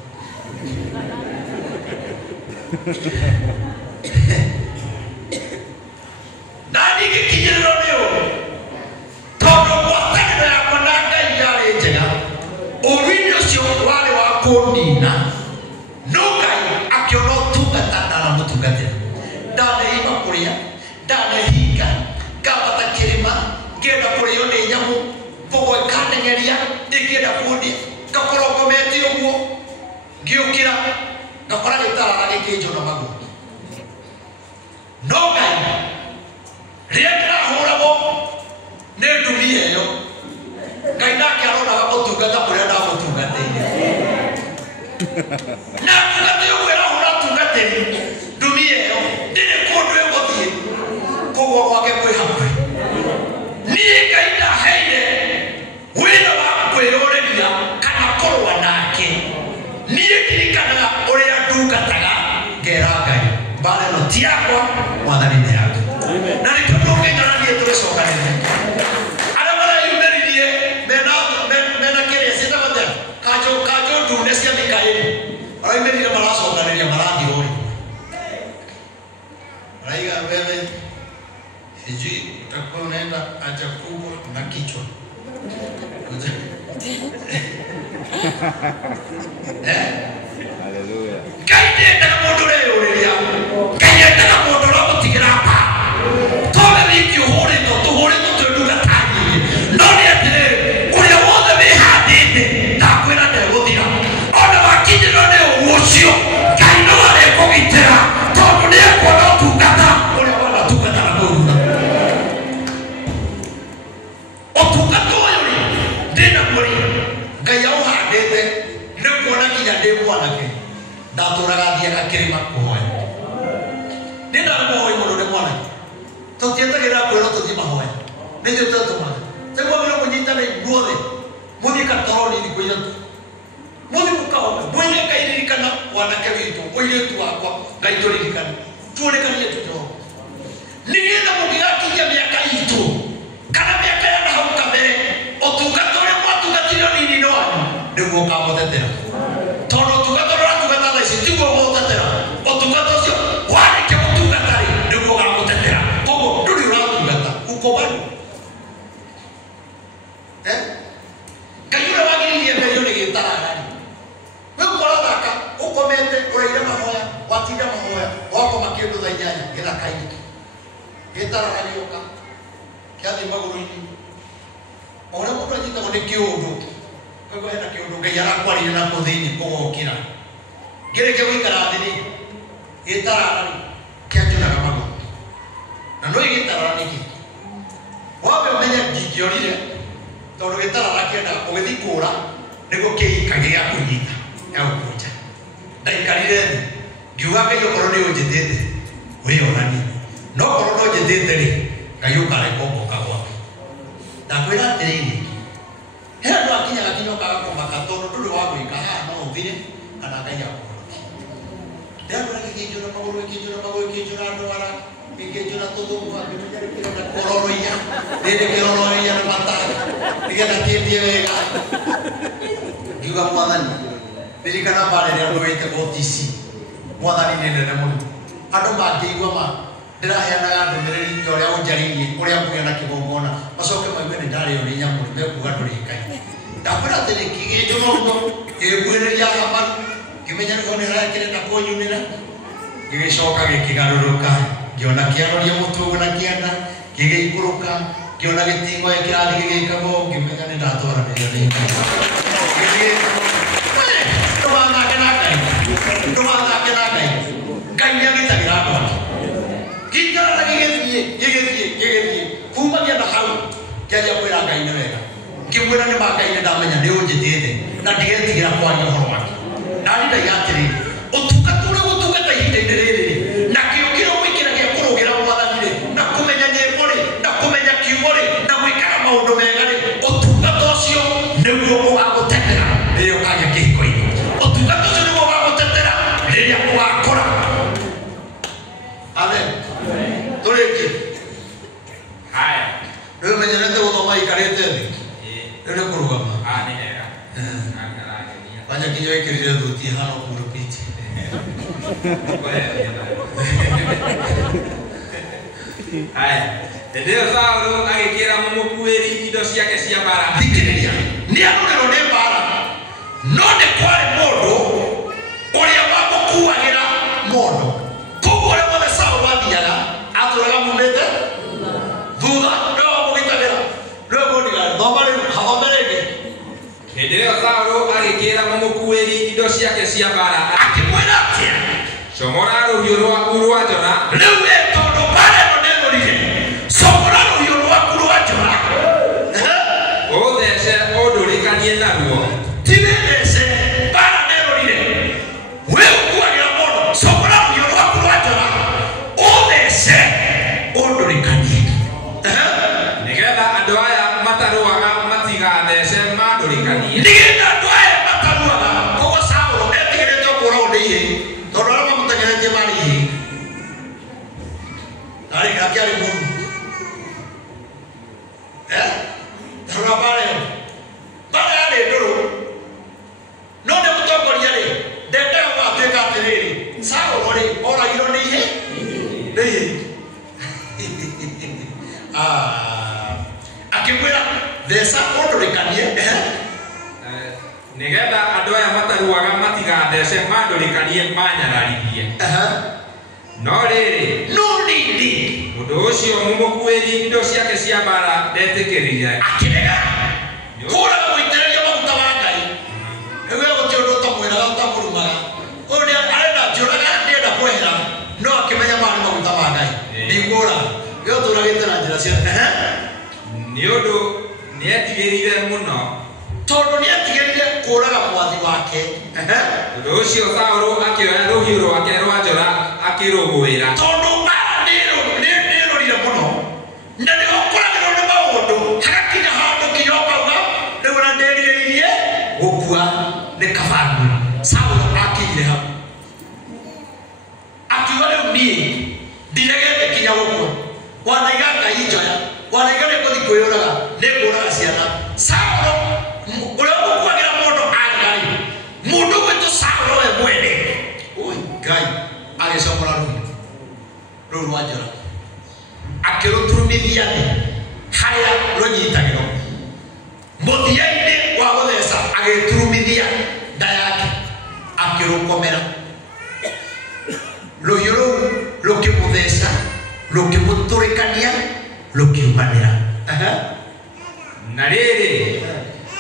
nani kikinyirira ni uru tonde wataka ya konanga yale njega urinyo sio wale wa kunina nukai akiono tugata na mutugatira ndane ima kuria ndane hinga kabata kirima ngenda kurio ni nyamu bogo kanengeria ngenda kundi gakorogo meti uguo ngiukira gakora gitara na gikinjo na magu nukai rienda hurabo ne dumie yo kaina kiarona gakutungata kuria na mutungateire na tugate uwera hura tugate dumie yo ndine kundu egothie kugwa gwake kwi hamwe ni kaina heire wira wa kwirorenia kana korwa nake ni kirikanaga uria ndungataga ngera Ngai mbare no tiakwa mwathani ni yake na ni tundu nginyaranie tugicokanire ara mara yumeririe mena kiria sita bathe kajo ndune cia Mikaeli ara yumeririe maracokanĩria marathirori raiga wewe sijui utakuwa unaenda haja kubwa na kichwa Hallelujah. kaitenda mundu reyuriria kaitenda mundu ro gutigira pa tole wiki uhurito tuhurito tunduga tani noni atire uria wothe wihandite ndakwira ndeguthira ona wakinyirwo ni ugucio Ngai no arikugitira tondu ni ekuona utungata uria wona tungata na mundu utungata uyu ndina muri Ngai auhandite ni kuona kinya ndi mwanake ndaturaga thiaga kirima kuhoya ndina muhoya mundu ni mwanake tutietagira kwira tuthi mahoya nithu tutuma tegwa bila kunyitana ibuothe muthi katoroni ni kuira tu muthi mukaona mwenye kairirikana wanake witu oiretu wakwa Ngai turirikana tuonekanie tuto nigetha mugigakinya miaka itu kana miaka ya hau kabere otungata uria mwatungatirio nini no anyu niguo kamutetera tondu tungatorora tungata tha ici tiguo mutetera otungata ucio warike mutungatari niguo gamutetera koguo nduri uratungata uko bado kayura wagiririe mberio ni gitararari we gukora thaka ukomete ureire mahoya watinda mahoya wakoma kindu tha inyanya githaka-ini gitararari uka kiathi maguru-ini ona mundu anyitagwo ni kiundu koguo hena kiundu Ngai arakwarire na muthini kugokira ngirike guikara thini gitararari kianjunaga maguru na no gitararari ki wabe umenye ndingĩorire tondu gitarara kienda ugithi kura niguo kiikagia gia kunyita ya ukuja ndaikarire thi ngiuga Ngai okorwo ni unjithite wionani no korwo no njithite ri Ngai ukareka ũgoka gwake ndakwĩra atĩrĩrĩ he andũ akinyaga kinyokaga kũmaka tondu ndũrĩ wa gwĩka haha no ũthire kana Ngai akũhonokie ndĩrona gĩkĩnjũra gĩkĩnjũra ndwara gĩkĩnjũra tũthũngũ ngĩmenyarĩkĩra kũroroia rĩrĩ kĩroroia na matanga nĩgetha kĩndie wega ngiuga mwathani ririkana mbara ĩrĩa andũ wĩtagwo TC mwathani nĩ nene mũno andũ mangĩigua ma ndĩraheanaga ndũmĩrĩri ya ũrĩa ũnjarĩirie ũrĩa kũgĩa na kĩgongona macoke maigue nĩ ndarĩo nĩ nyamũ mekuga ndũrĩ Ngai ndakwĩra atĩ nĩ kĩgĩnjũma mũno gĩkuhĩrĩria hamaru ngĩmenya nĩho nĩ harakĩrenda kũnyunĩra gĩgĩcoka gĩkĩgarũrũka ngĩona kĩaroria mũtũgũ na kĩanda gĩgĩikũrũka ngĩona gĩtingo kĩrathi gĩgĩkagwo ngĩmenya nĩ ndatwaranĩria nĩ ndũgathake na Ngai ndũgathake na Ngai Ngai nĩ agĩtagĩra andũ ake gĩikaraga gĩgĩthiĩ kumagia na hau kĩanjia kwĩra Ngai nĩ wega ngĩmwĩra nĩ ma Ngai nĩ ndamenya nĩ ũnjĩtĩte na ndigetigĩra kwaria ũhoro wake nani ndaiga atĩrĩrĩ ũtungata ũrĩa gũtungata ihinda-inĩ rĩrĩ nginya wekirire thuti hano pulpit ndio Paulo agikira mumukuiri indo ciake cia bara thikiriria ni anurero ni bara no ni kwari mundu uria wamukuagira mundu koguo uria wothe Saul wathiaga aturaga mumite thutha no wamugitagira no mundigari thoma riu hathome ringi ndio Paulo agikira mumukuiri indo ciake cia bara akimwira atia comora ruhiu rwaku rwa njora riu tondu bara ino ndinurire comora ruhiu rwaku rwa njora uthece undurikanie naruo tirithece bara ndinurire we ukuagira mundu comora ruhiu rwaku rwa njora uthece undurikanie nigetha andu aya mataruaga matigathece mandurikanie nigetha andu aya mataruaga koguo Saul etigirite kuragwo ni ihi tondu aria mamutengeretie mari ihi akiari mundu tarora bara yarĩ ndũrũ no nĩ mũtongoria rĩ ndendaga gwatuĩka atĩrĩrĩ Saul rĩ oragirwo nĩ ihe akĩmwĩra theca ũndũrĩkanie nigetha andu aya mataruaga matigathece mandurikanie manyararithie no rĩrĩ mundu ucio mumukuiri indo ciake cia bara ndetikirire akĩrega kũraga gũitĩrĩria maguta wa Ngai nĩguo gũtirĩ ũndũ ũtamwĩraga ũtamũrumaga ũyũ nĩ arenda njũraga nĩenda kwehera no akĩmenya marĩ maguta ma Ngai nĩkũraga we ũtũragĩte na njĩra cia nĩ ũndũ nĩetigĩrire mũno tondu nĩetigĩrire kũraga mwathi wake ũndũ ũcio Saũlũ akĩoya rũhiũ rwake rwa njora akĩrũgũĩra tondu nĩrũrire mũno na nĩgũkũragĩrwo nĩ maũndũ hagakinya handũ kĩyokauga rĩu na ndĩrirĩirie gũkua nĩ kabangu Saũlũ akĩire hau akiuga rĩu niĩ ndiregete kinya gũkua wanaiga Ngai njoya wanaiga nĩngũthiĩ kwĩyũraga nĩngũraga ciana Saũlũ ũrĩa ũkuagĩra mũndũ arĩ mũndũ gwĩtũ Saũlũ we mwene Ngai agĩcomora rũu rwa njora akĩrũturumithia thĩ harĩa rũnyitagĩrwo mũthia-inĩ wa gũtheca agĩturumithia nda yake akĩrũkomera rũhiũ rũu rũkĩmũtheca rũkĩmũtũrĩkania rũkiumanĩra na rĩrĩ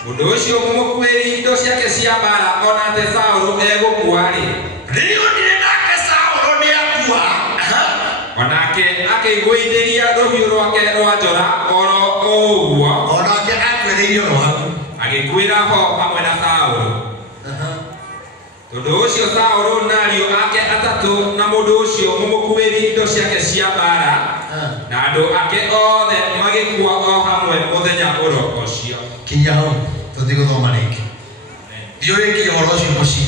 mũndũ ũcio mũmukuĩri indo ciake cia bara ona atĩ Saũlũ egũkua-rĩ rĩonire nake Saũlũ nĩakua onake akĩigũithĩria rũhiũ rwake rwa njora oro ũguo onake akwĩrĩire oro hau agĩkuĩra ho hamwe na Saũlũ tondũ ũcio Saũlũ na ariũ ake atatũ na mũndũ ũcio mũmukuĩri indo ciake cia bara na andũ ake othe magĩkua o hamwe mũthenya ũro ũcio kinya hau tũthiĩ gũthoma rĩngĩ thiĩ ũrĩkie ũhoro ũcio mũciĩ